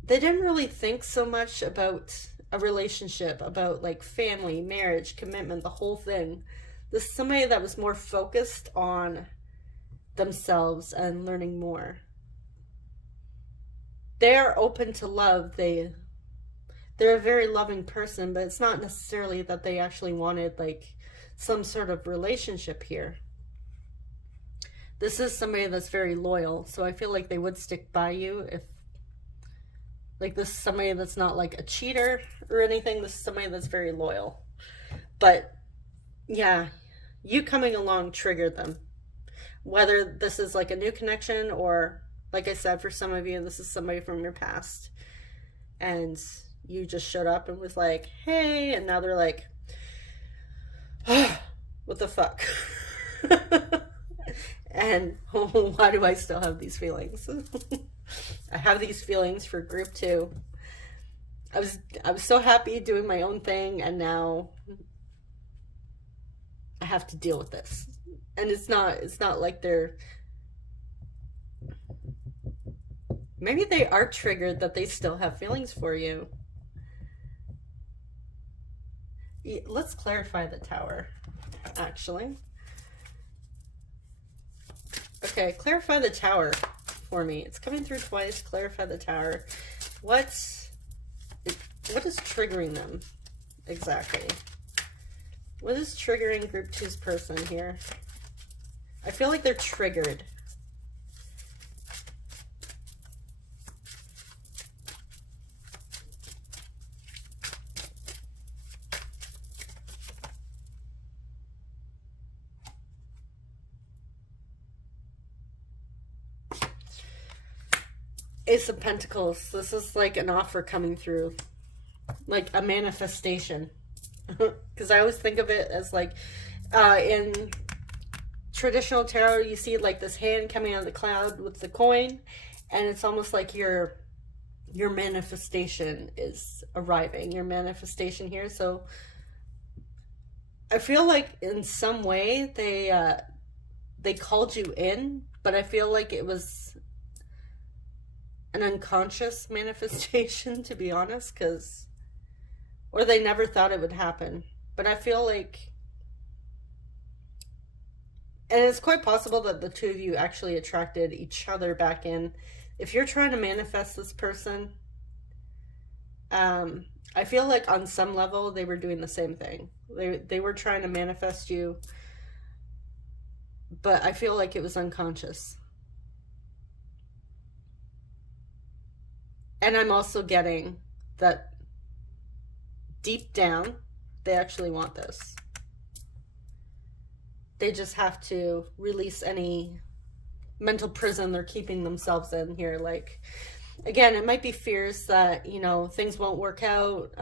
really think so much about a relationship, about like family, marriage, commitment, the whole thing. This is somebody that was more focused on themselves and learning more. They're open to love. They're a very loving person, but it's not necessarily that they actually wanted like some sort of relationship here. This is somebody that's very loyal, so I feel like they would stick by you if, like, this is somebody that's not like a cheater or anything. This is somebody that's very loyal. But yeah, you coming along triggered them. Whether this is like a new connection or, like I said, for some of you, this is somebody from your past. And you just showed up and was like, hey, and now they're like, oh, what the fuck? And why do I still have these feelings? I have these feelings for group 2. I was so happy doing my own thing, and now I have to deal with this. And it's not like they're, maybe they are triggered that they still have feelings for you. Let's clarify the Tower, actually. Okay, clarify the Tower for me. It's coming through twice. Clarify the Tower. What is triggering them exactly? What is triggering group 2's person here? I feel like they're triggered. Ace of Pentacles. This is like an offer coming through, like a manifestation. Because I always think of it as like, in traditional tarot, you see like this hand coming out of the cloud with the coin, and it's almost like your manifestation is arriving. Your manifestation here. So I feel like in some way they called you in, but I feel like it was an unconscious manifestation, to be honest, or they never thought it would happen. But I feel like, and it's quite possible that the two of you actually attracted each other back in. If you're trying to manifest this person, I feel like on some level they were doing the same thing. They were trying to manifest you, but I feel like it was unconscious. And I'm also getting that deep down, they actually want this. They just have to release any mental prison they're keeping themselves in here. Like, again, it might be fears that, you know, things won't work out,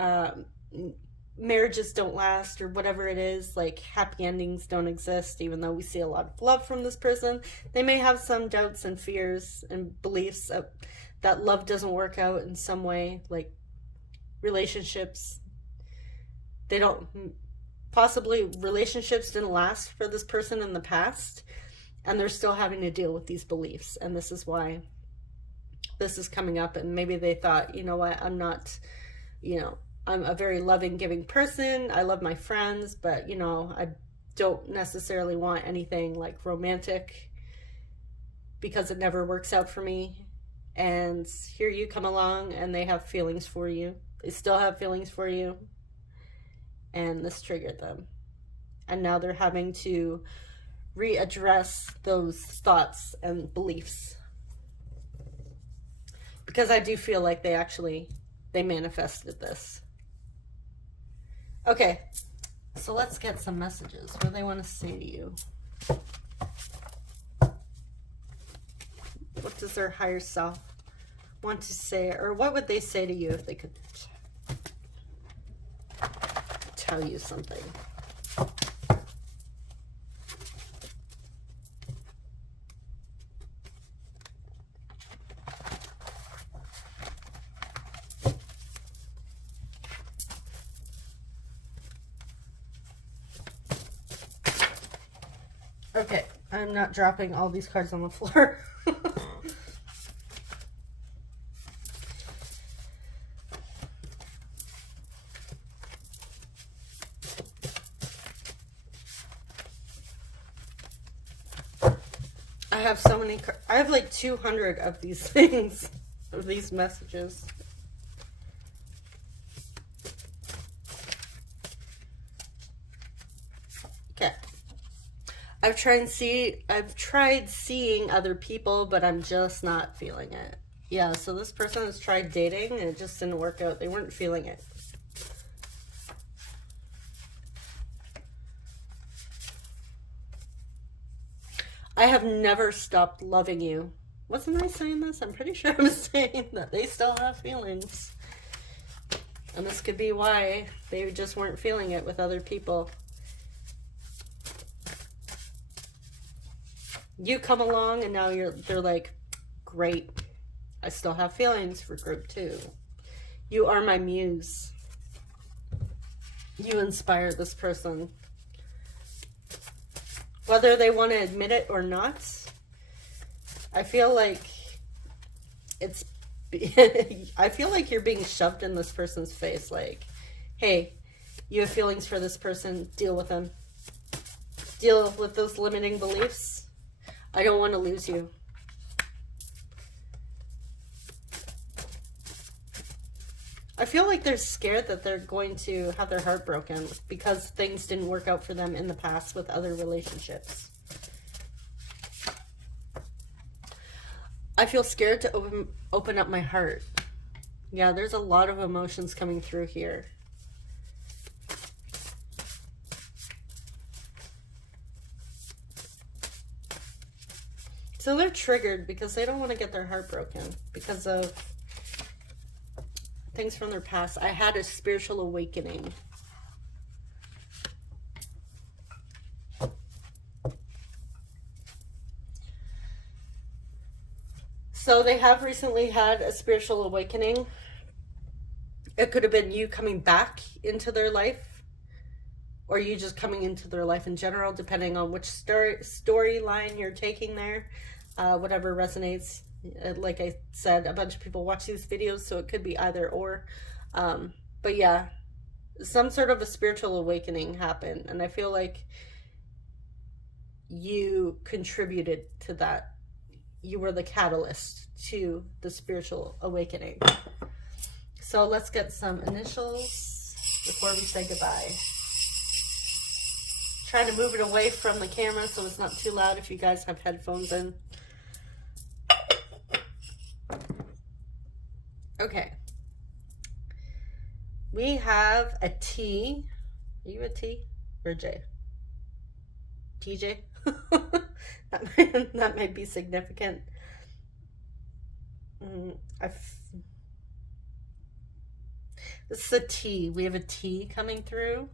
marriages don't last, or whatever it is. Like, happy endings don't exist, even though we see a lot of love from this person. They may have some doubts and fears and beliefs that love doesn't work out in some way, like relationships, they don't, possibly relationships didn't last for this person in the past, and they're still having to deal with these beliefs, and this is why this is coming up. And maybe they thought, you know what, I'm not, I'm a very loving, giving person, I love my friends, but I don't necessarily want anything like romantic because it never works out for me. And here you come along and they have feelings for you, they still have feelings for you, and this triggered them, and now they're having to readdress those thoughts and beliefs, because I do feel like they manifested this. Okay, so let's get some messages. What do they want to say to you? What does their higher self want to say, or what would they say to you if they could tell you something? Okay, I'm not dropping all these cards on the floor. I have so many, I have like 200 of these things, of these messages. Okay. I've tried seeing other people, but I'm just not feeling it. Yeah, so this person has tried dating and it just didn't work out. They weren't feeling it. I have never stopped loving you. Wasn't I saying this? I'm pretty sure I was saying that they still have feelings. And this could be why they just weren't feeling it with other people. You come along and now they're like, great, I still have feelings for group 2. You are my muse. You inspire this person. Whether they want to admit it or not, I feel like I feel like you're being shoved in this person's face, like, hey, you have feelings for this person, deal with them. Deal with those limiting beliefs. I don't want to lose you. I feel like they're scared that they're going to have their heart broken because things didn't work out for them in the past with other relationships. I feel scared to open up my heart. Yeah, there's a lot of emotions coming through here. So they're triggered because they don't want to get their heart broken because of things from their past. I had a spiritual awakening. So they have recently had a spiritual awakening. It could have been you coming back into their life, or you just coming into their life in general, depending on which storyline you're taking there. Whatever resonates. Like I said, a bunch of people watch these videos, so it could be either or. But yeah, some sort of a spiritual awakening happened, and I feel like you contributed to that. You were the catalyst to the spiritual awakening. So let's get some initials before we say goodbye. Trying to move it away from the camera so it's not too loud if you guys have headphones in. Okay. We have a T. Are you a T or a J? TJ? that might be significant. This is a T. We have a T coming through.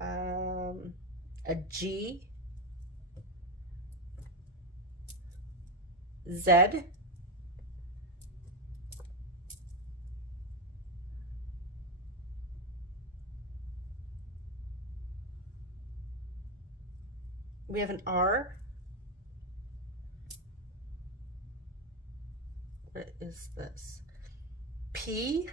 A G. Z. We have an R. What is this? P.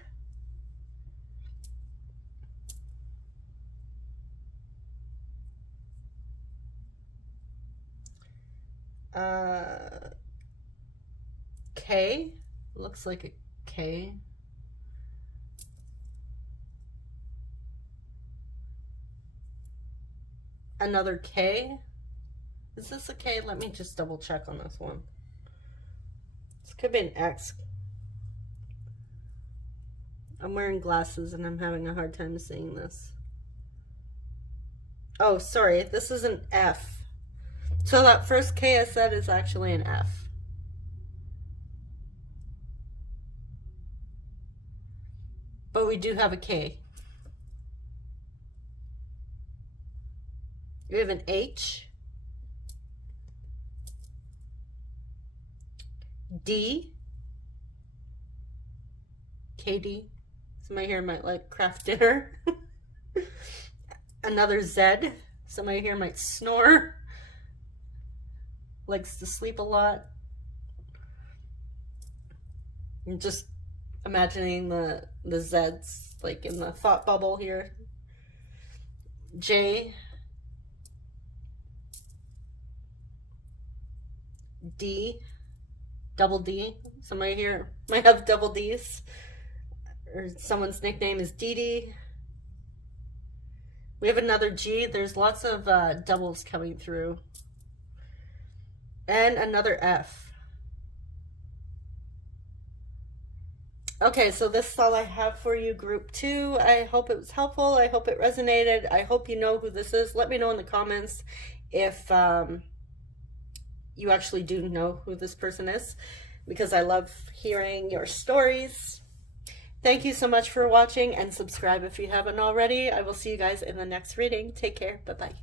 K. Looks like a K. Another K. Is this a K? Let me just double check on this one. This could be an X. I'm wearing glasses and I'm having a hard time seeing this. Oh, sorry. This is an F. So that first K I said is actually an F. But we do have a K. We have an H. D. KD. Somebody here might like craft dinner. Another Z. Somebody here might snore. Likes to sleep a lot. I'm just imagining the Z's like in the thought bubble here. J. D. Double D. Somebody here might have double D's. Or someone's nickname is Dee Dee. We have another G. There's lots of doubles coming through. And another F. Okay, so this is all I have for you, group 2. I hope it was helpful. I hope it resonated. I hope you know who this is. Let me know in the comments if you actually do know who this person is, because I love hearing your stories. Thank you so much for watching, and subscribe if you haven't already. I will see you guys in the next reading. Take care. Bye-bye.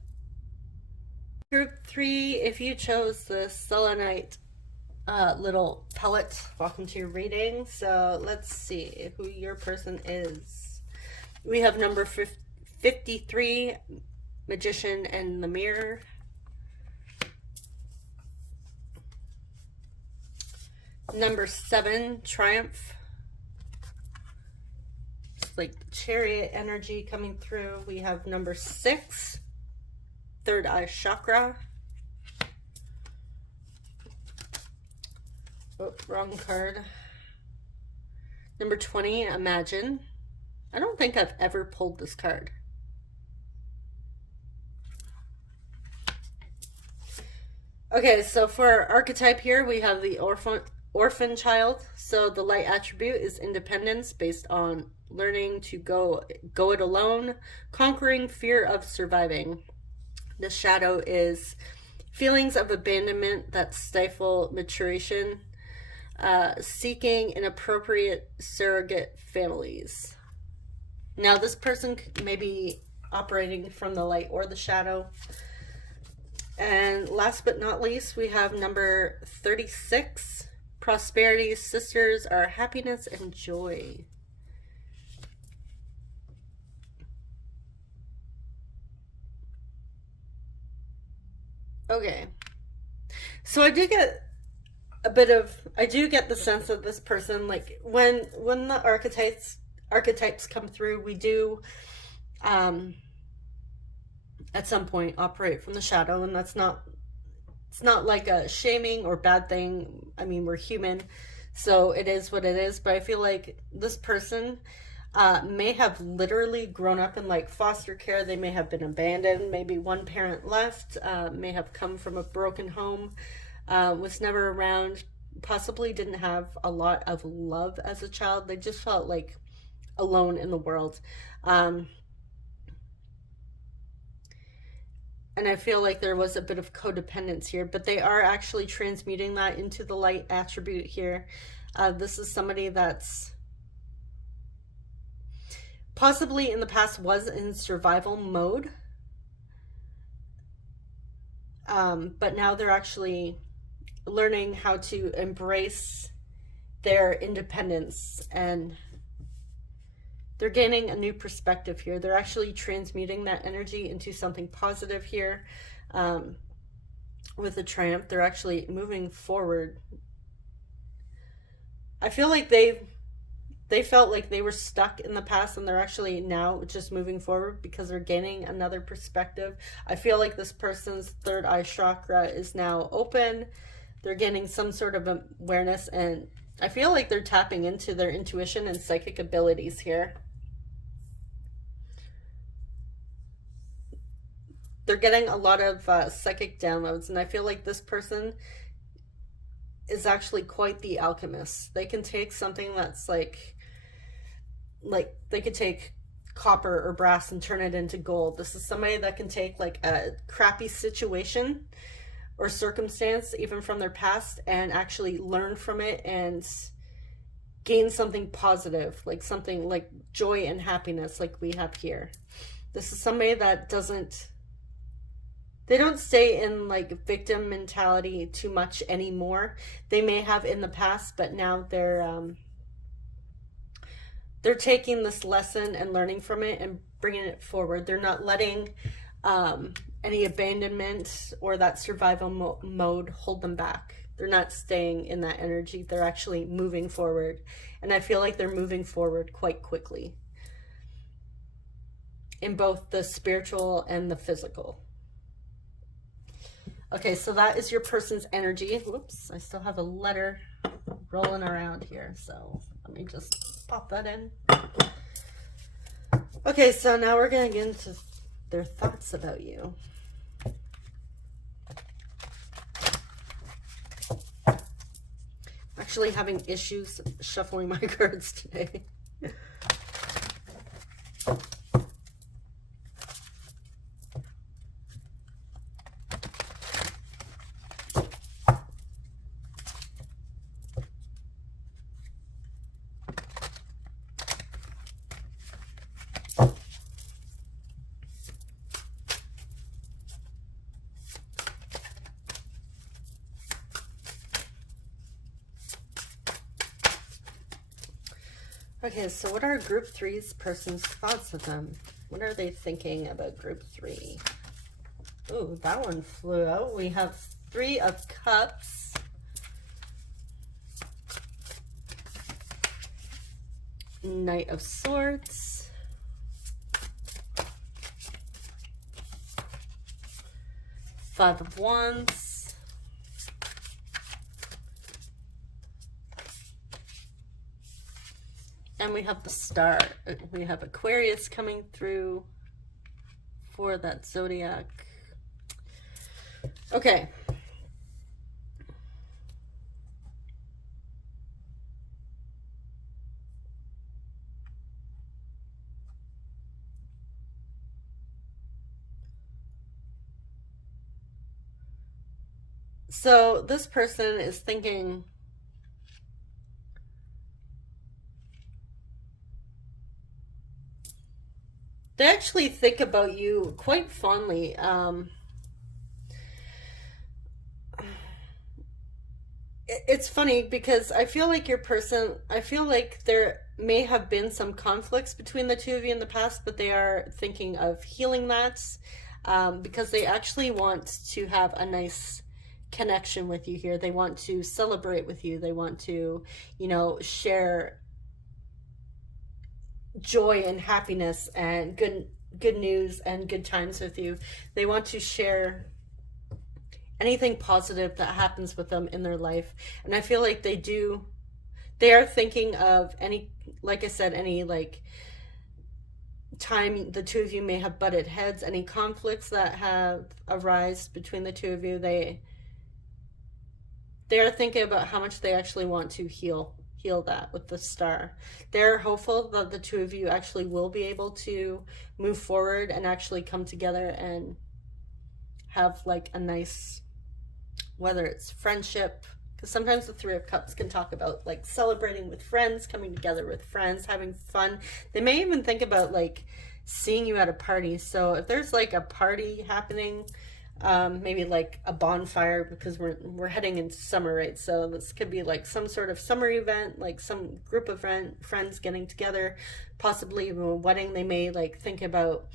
Group 3, if you chose the selenite little pellet, welcome to your reading. So let's see who your person is. We have number 53, Magician and the Mirror. Number 7, Triumph. It's like the Chariot energy coming through. We have number 6, Third Eye Chakra. Oh, wrong card. Number 20, Imagine. I don't think I've ever pulled this card. Okay, so for our archetype here, we have the orphan child. So the light attribute is independence based on learning to go it alone, conquering fear of surviving. The shadow is feelings of abandonment that stifle maturation, seeking inappropriate surrogate families. Now this person may be operating from the light or the shadow. And last but not least, we have number 36, Prosperity Sisters are happiness and joy. Okay, so I do get the sense that this person, like when the archetypes come through, we do at some point operate from the shadow, and it's not like a shaming or bad thing. I mean, we're human, so it is what it is. But I feel like this person may have literally grown up in like foster care. They may have been abandoned. Maybe one parent left, may have come from a broken home, was never around, possibly didn't have a lot of love as a child. They just felt like alone in the world. And I feel like there was a bit of codependence here, but they are actually transmuting that into the light attribute here. This is somebody that's possibly in the past was in survival mode. But now they're actually learning how to embrace their independence, and they're gaining a new perspective here. They're actually transmuting that energy into something positive here. With the Triumph, they're actually moving forward. I feel like they felt like they were stuck in the past, and they're actually now just moving forward because they're gaining another perspective. I feel like this person's third eye chakra is now open. They're gaining some sort of awareness, and I feel like they're tapping into their intuition and psychic abilities here. They're getting a lot of psychic downloads, and I feel like this person is actually quite the alchemist. They can take something that's like they could take copper or brass and turn it into gold. This is somebody that can take like a crappy situation or circumstance, even from their past, and actually learn from it and gain something positive, like something like joy and happiness like we have here. This is somebody that they don't stay in like victim mentality too much anymore. They may have in the past, but now they're taking this lesson and learning from it and bringing it forward. They're not letting any abandonment or that survival mode hold them back. They're not staying in that energy. They're actually moving forward. And I feel like they're moving forward quite quickly in both the spiritual and the physical. Okay, so that is your person's energy. Whoops, I still have a letter rolling around here, so let me just pop that in. Okay, so now we're going to get into their thoughts about you. Actually having issues shuffling my cards today. Okay, so what are group 3's person's thoughts of them? What are they thinking about group 3? Ooh, that one flew out. We have 3 of Cups. Knight of Swords. Five of Wands. And we have the Star. We have Aquarius coming through for that Zodiac. Okay. So this person is thinking, they actually think about you quite fondly. It's funny because I feel like your person, I feel like there may have been some conflicts between the two of you in the past, but they are thinking of healing that because they actually want to have a nice connection with you here. They want to celebrate with you. They want to, you know, share joy and happiness and good news and good times with you. They want to share anything positive that happens with them in their life. And I feel like they are thinking of any, like I said, any like time the two of you may have butted heads, any conflicts that have arisen between the two of you. They are thinking about how much they actually want to heal that with the Star. They're hopeful that the two of you actually will be able to move forward and actually come together and have like a nice, whether it's friendship, because sometimes the Three of Cups can talk about like celebrating with friends, coming together with friends, having fun. They may even think about like seeing you at a party. So if there's like a party happening, maybe like a bonfire, because we're heading into summer, right? So this could be like some sort of summer event, like some group of friends getting together, possibly even a wedding. They may like think about,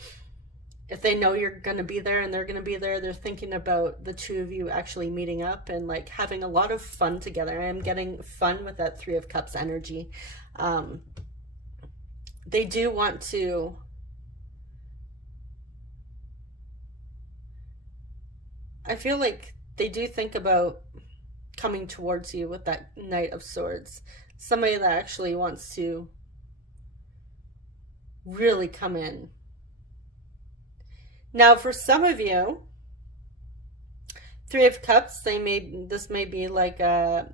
if they know you're going to be there and they're going to be there, they're thinking about the two of you actually meeting up and like having a lot of fun together. I am getting fun with that Three of Cups energy. They do want to, I feel like they do think about coming towards you with that Knight of Swords. Somebody that actually wants to really come in. Now, for some of you, Three of Cups, this may be like a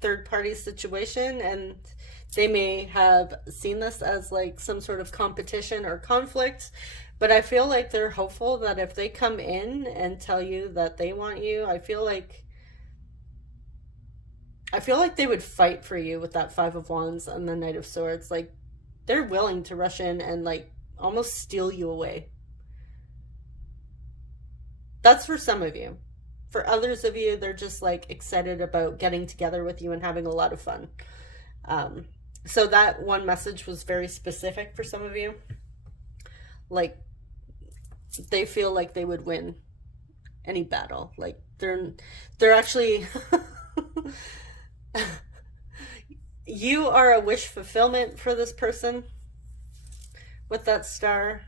third party situation, and they may have seen this as like some sort of competition or conflict. But I feel like they're hopeful that if they come in and tell you that they want you, I feel like they would fight for you with that Five of Wands and the Knight of Swords. Like, they're willing to rush in and like almost steal you away. That's for some of you. For others of you, they're just like excited about getting together with you and having a lot of fun. So that one message was very specific for some of you. Like, they feel like they would win any battle. Like, they're actually you are a wish fulfillment for this person with that star.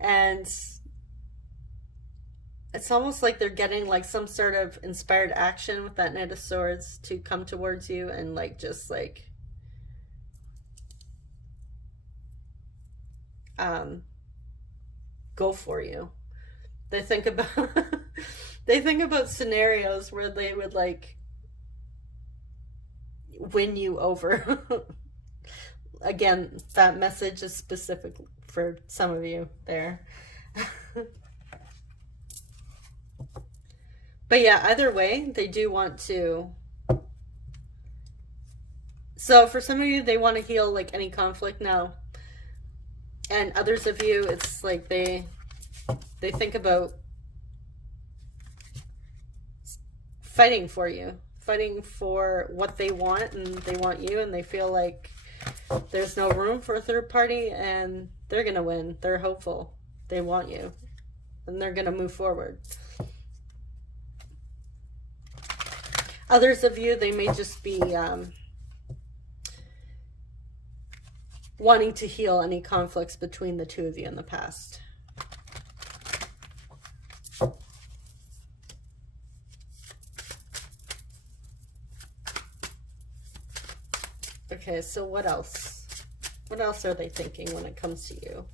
And it's almost like they're getting like some sort of inspired action with that Knight of Swords to come towards you and like just like go for you. They think about they think about scenarios where they would like win you over. Again, that message is specific for some of you there. But yeah, either way, they do want to. So for some of you, they want to heal like any conflict now. And others of you, it's like they think about fighting for you, fighting for what they want, and they want you, and they feel like there's no room for a third party, and they're going to win. They're hopeful. They want you, and they're going to move forward. Others of you, they may just be wanting to heal any conflicts between the two of you in the past. Okay, so what else? What else are they thinking when it comes to you?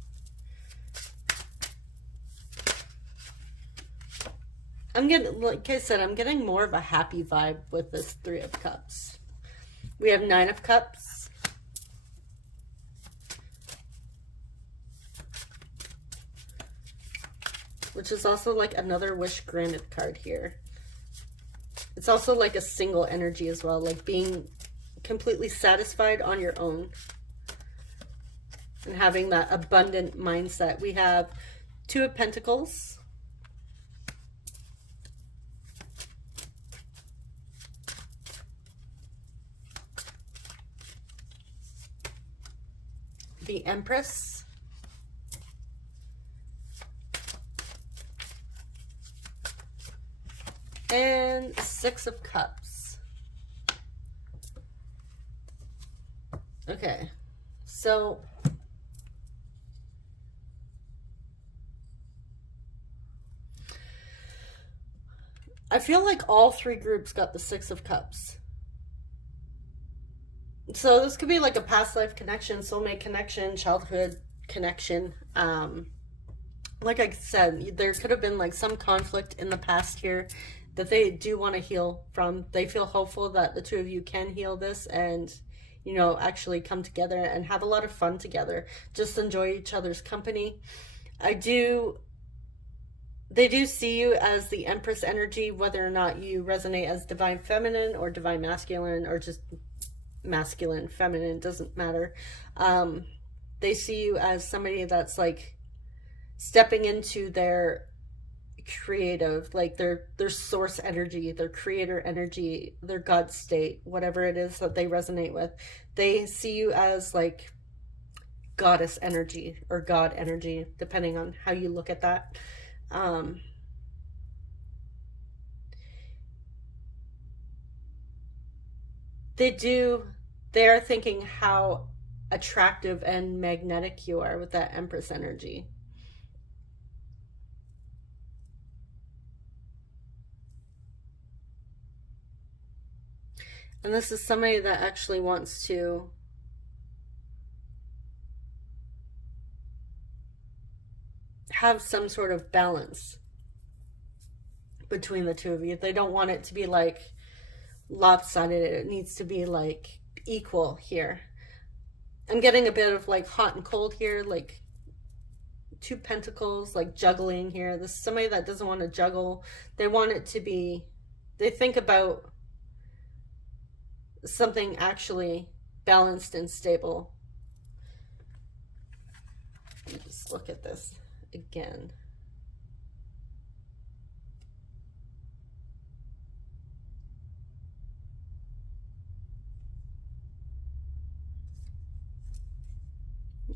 I'm getting, like I said, I'm getting more of a happy vibe with this Three of Cups. We have Nine of Cups. Which is also like another wish granted card here. It's also like a single energy as well, like being completely satisfied on your own and having that abundant mindset. We have Two of Pentacles. The Empress. And Six of Cups. Okay, so I feel like all three groups got the Six of Cups. So this could be like a past life connection, soulmate connection, childhood connection. Like I said, there could have been like some conflict in the past here that they do want to heal from. They feel hopeful that the two of you can heal this and, you know, actually come together and have a lot of fun together. Just enjoy each other's company. They do see you as the Empress energy, whether or not you resonate as divine feminine or divine masculine or just masculine, feminine, doesn't matter. They see you as somebody that's like stepping into their creative, like their source energy, their creator energy, their God state, whatever it is that they resonate with. They see you as like goddess energy or God energy, depending on how you look at that. They are thinking how attractive and magnetic you are with that Empress energy. And this is somebody that actually wants to have some sort of balance between the two of you. They don't want it to be like lopsided. It needs to be like equal here. I'm getting a bit of like hot and cold here, like two pentacles, like juggling here. This is somebody that doesn't want to juggle. They want it to be, they think about something actually balanced and stable. Let me just look at this again.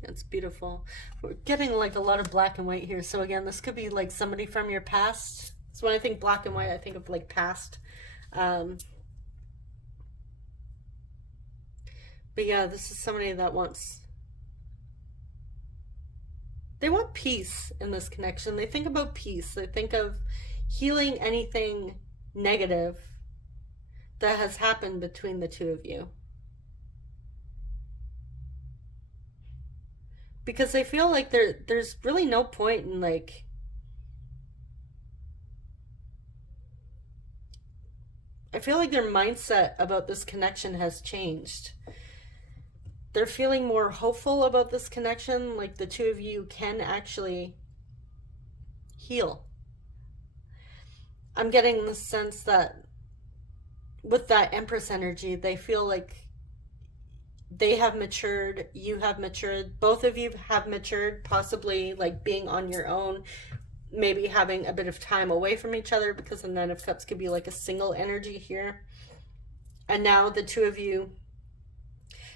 It's beautiful. We're getting like a lot of black and white here. So again, this could be like somebody from your past. So when I think black and white, I think of like past. But yeah, this is somebody that they want peace in this connection. They think about peace. They think of healing anything negative that has happened between the two of you. Because they feel like there's really no point in like I feel like their mindset about this connection has changed. They're feeling more hopeful about this connection, like the two of you can actually heal. I'm getting the sense that with that Empress energy, they feel like they have matured, you have matured, both of you have matured, possibly like being on your own, maybe having a bit of time away from each other, because the Nine of Cups could be like a single energy here. And now the two of you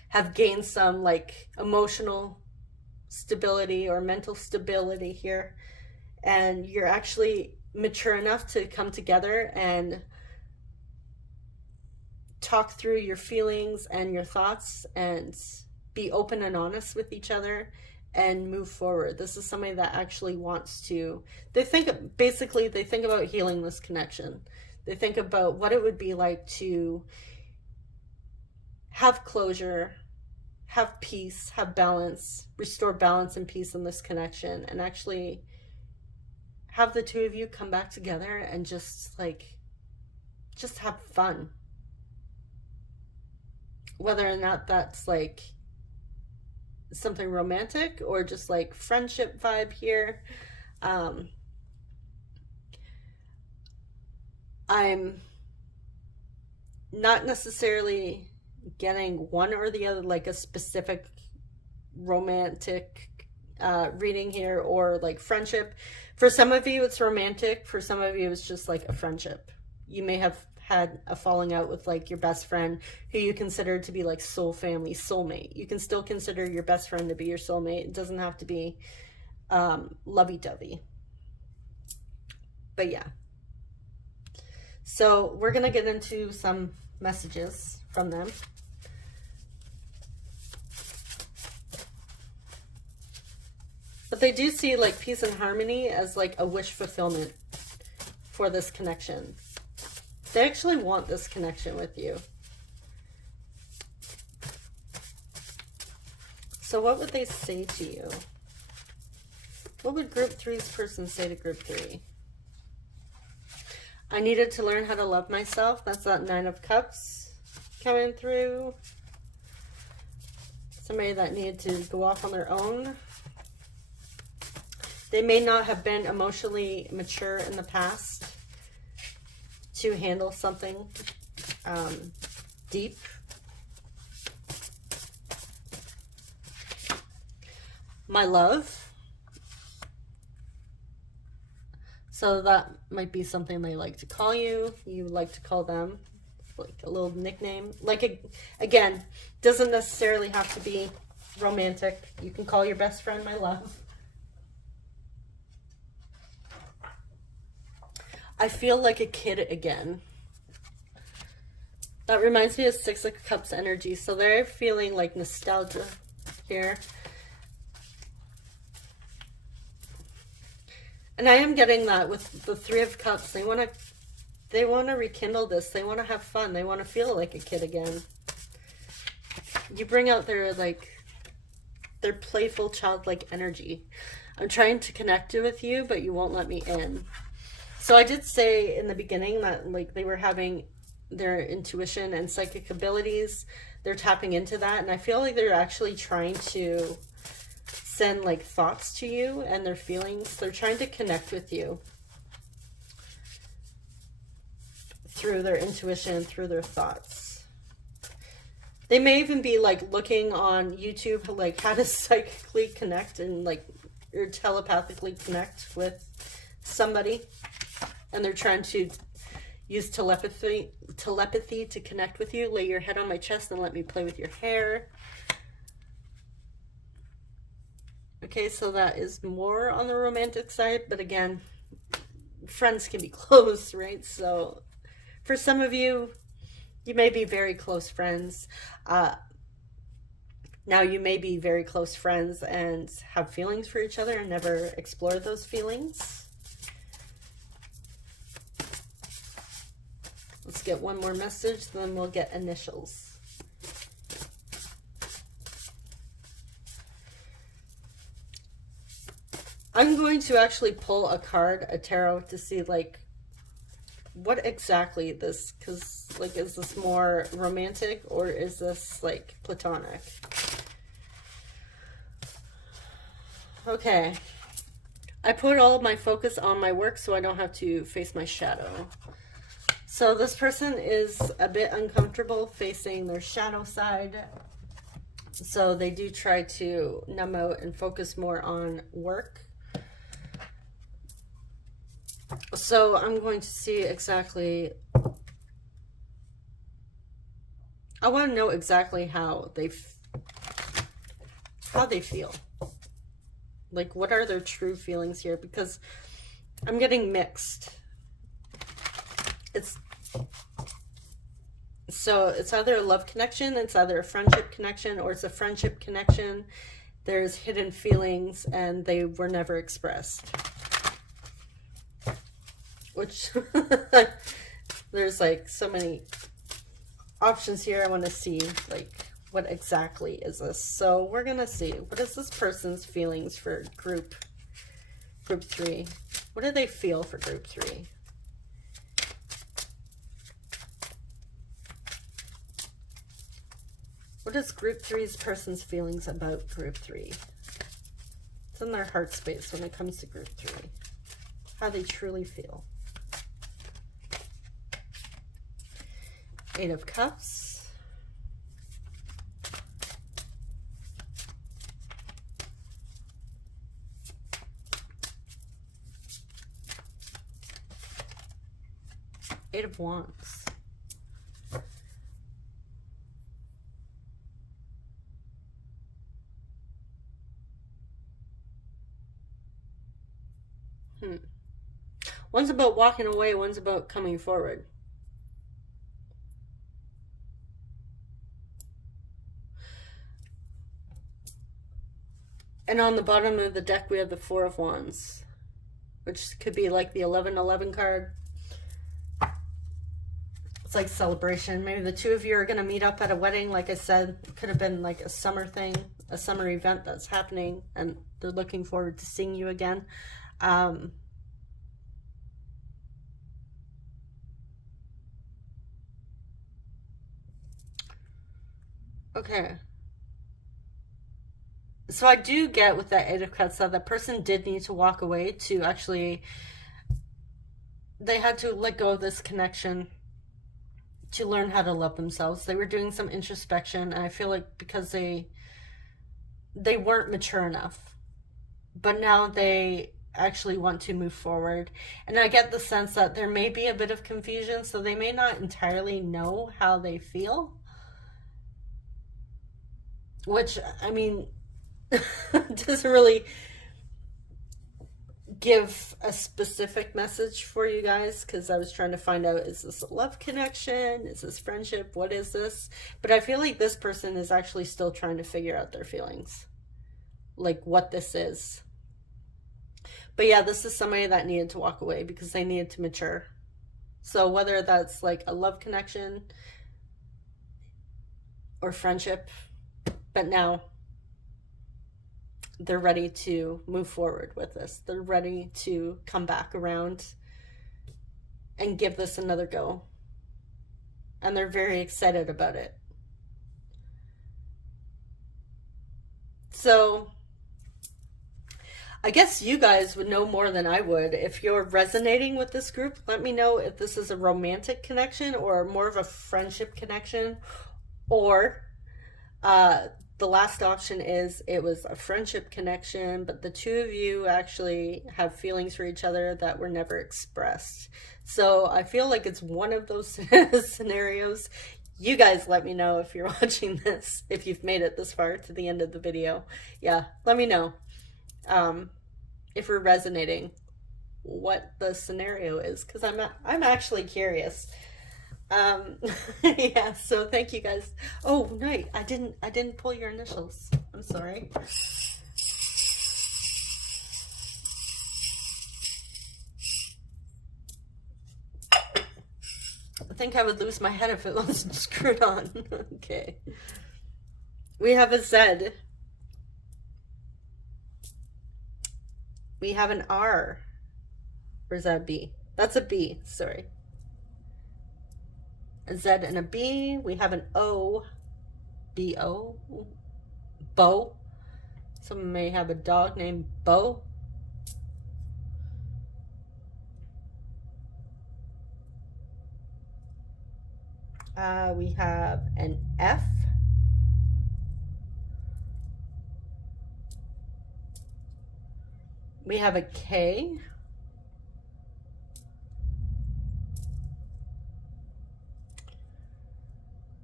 have gained some like emotional stability or mental stability here, and you're actually mature enough to come together and talk through your feelings and your thoughts and be open and honest with each other and move forward. This is somebody that actually wants to, they think about healing this connection. They think about what it would be like to have closure, have peace, have balance, restore balance and peace in this connection, and actually have the two of you come back together and just have fun. Whether or not that's like something romantic or just like friendship vibe here. I'm not necessarily getting one or the other, like a specific romantic reading here or like friendship. For some of you it's romantic, for some of you it's just like a friendship. You may have had a falling out with like your best friend who you consider to be like soul family, soulmate. You can still consider your best friend to be your soulmate. It doesn't have to be lovey-dovey. But yeah. So we're going to get into some messages from them. But they do see like peace and harmony as like a wish fulfillment for this connection. They actually want this connection with you. So what would they say to you? What would group 3's person say to group 3? I needed to learn how to love myself. That's that Nine of Cups coming through. Somebody that needed to go off on their own. They may not have been emotionally mature in the past to handle something deep. My love. So that might be something they like to call you. You like to call them, like a little nickname. Like, again, doesn't necessarily have to be romantic. You can call your best friend my love. I feel like a kid again. That reminds me of Six of Cups energy. So they're feeling like nostalgia here. And I am getting that with the Three of Cups. They want to rekindle this. They want to have fun. They want to feel like a kid again. You bring out their playful, childlike energy. I'm trying to connect with you, but you won't let me in. So I did say in the beginning that like they were having their intuition and psychic abilities. They're tapping into that, and I feel like they're actually trying to send like thoughts to you and their feelings. They're trying to connect with you through their intuition, through their thoughts. They may even be like looking on YouTube like how to psychically connect and like or telepathically connect with somebody, and they're trying to use telepathy to connect with you. Lay your head on my chest and let me play with your hair. Okay, so that is more on the romantic side, but again, friends can be close, right? So for some of you, you may be very close friends. Now you may be very close friends and have feelings for each other and never explore those feelings. Let's get one more message, then we'll get initials. I'm going to actually pull a card, a tarot, to see like what exactly this, because like is this more romantic or is this like platonic? Okay. I put all of my focus on my work so I don't have to face my shadow. So this person is a bit uncomfortable facing their shadow side. So they do try to numb out and focus more on work. So I'm going to see exactly, I want to know exactly how they feel. Like, what are their true feelings here? Because I'm getting mixed. So it's either a love connection, it's either a friendship connection, or it's a friendship connection. There's hidden feelings and they were never expressed. Which, there's like so many options here. I want to see like what exactly is this. So we're going to see, what is this person's feelings for group 3? What do they feel for group 3? What is group 3's person's feelings about group 3? It's in their heart space when it comes to group 3. How they truly feel. 8 of Cups. Eight of Wands. One's about walking away, one's about coming forward. And on the bottom of the deck, we have the 4 of Wands, which could be like the 11-11 card. It's like celebration. Maybe the two of you are going to meet up at a wedding. Like I said, it could have been like a summer thing, a summer event that's happening, and they're looking forward to seeing you again. Okay. So I do get with that 8 of Cups that person did need to walk away to actually, they had to let go of this connection to learn how to love themselves. They were doing some introspection, and I feel like because they weren't mature enough, but now they actually want to move forward. And I get the sense that there may be a bit of confusion, so they may not entirely know how they feel. Which, I mean, doesn't really give a specific message for you guys, because I was trying to find out, is this a love connection? Is this friendship? What is this? But I feel like this person is actually still trying to figure out their feelings, like what this is. But yeah, this is somebody that needed to walk away because they needed to mature. So whether that's like a love connection or friendship, but now they're ready to move forward with this. They're ready to come back around and give this another go. And they're very excited about it. So I guess you guys would know more than I would. If you're resonating with this group, let me know if this is a romantic connection or more of a friendship connection, or the last option is it was a friendship connection, but the two of you actually have feelings for each other that were never expressed. So I feel like it's one of those scenarios. You guys let me know if you're watching this, if you've made it this far to the end of the video. Yeah, let me know if we're resonating, what the scenario is, because I'm actually curious. Yeah, so thank you guys. Oh no, I didn't pull your initials. I'm sorry. I think I would lose my head if it wasn't screwed on. Okay. We have a Z. We have an R. Or is that a B? That's a B, sorry. A Z and a B. We have an O. B-O. Bo. Someone may have a dog named Bo. We have an F. We have a K.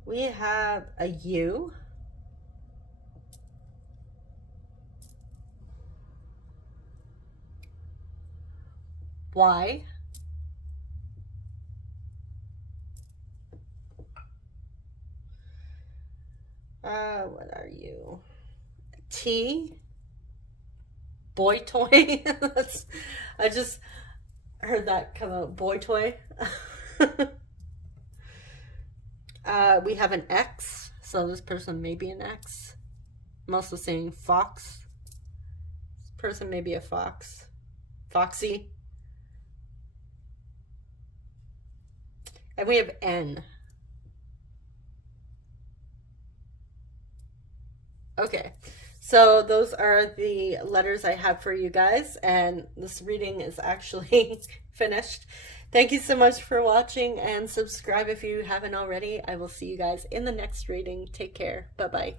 We have a U. Y. What are you? T. Boy toy. That's, I just heard that come out. Boy toy. We have an X, so this person may be an X. I'm also saying fox. This person may be a fox. Foxy. And we have N. Okay, so those are the letters I have for you guys, and this reading is actually finished. Thank you so much for watching, and subscribe if you haven't already. I will see you guys in the next reading. Take care. Bye-bye.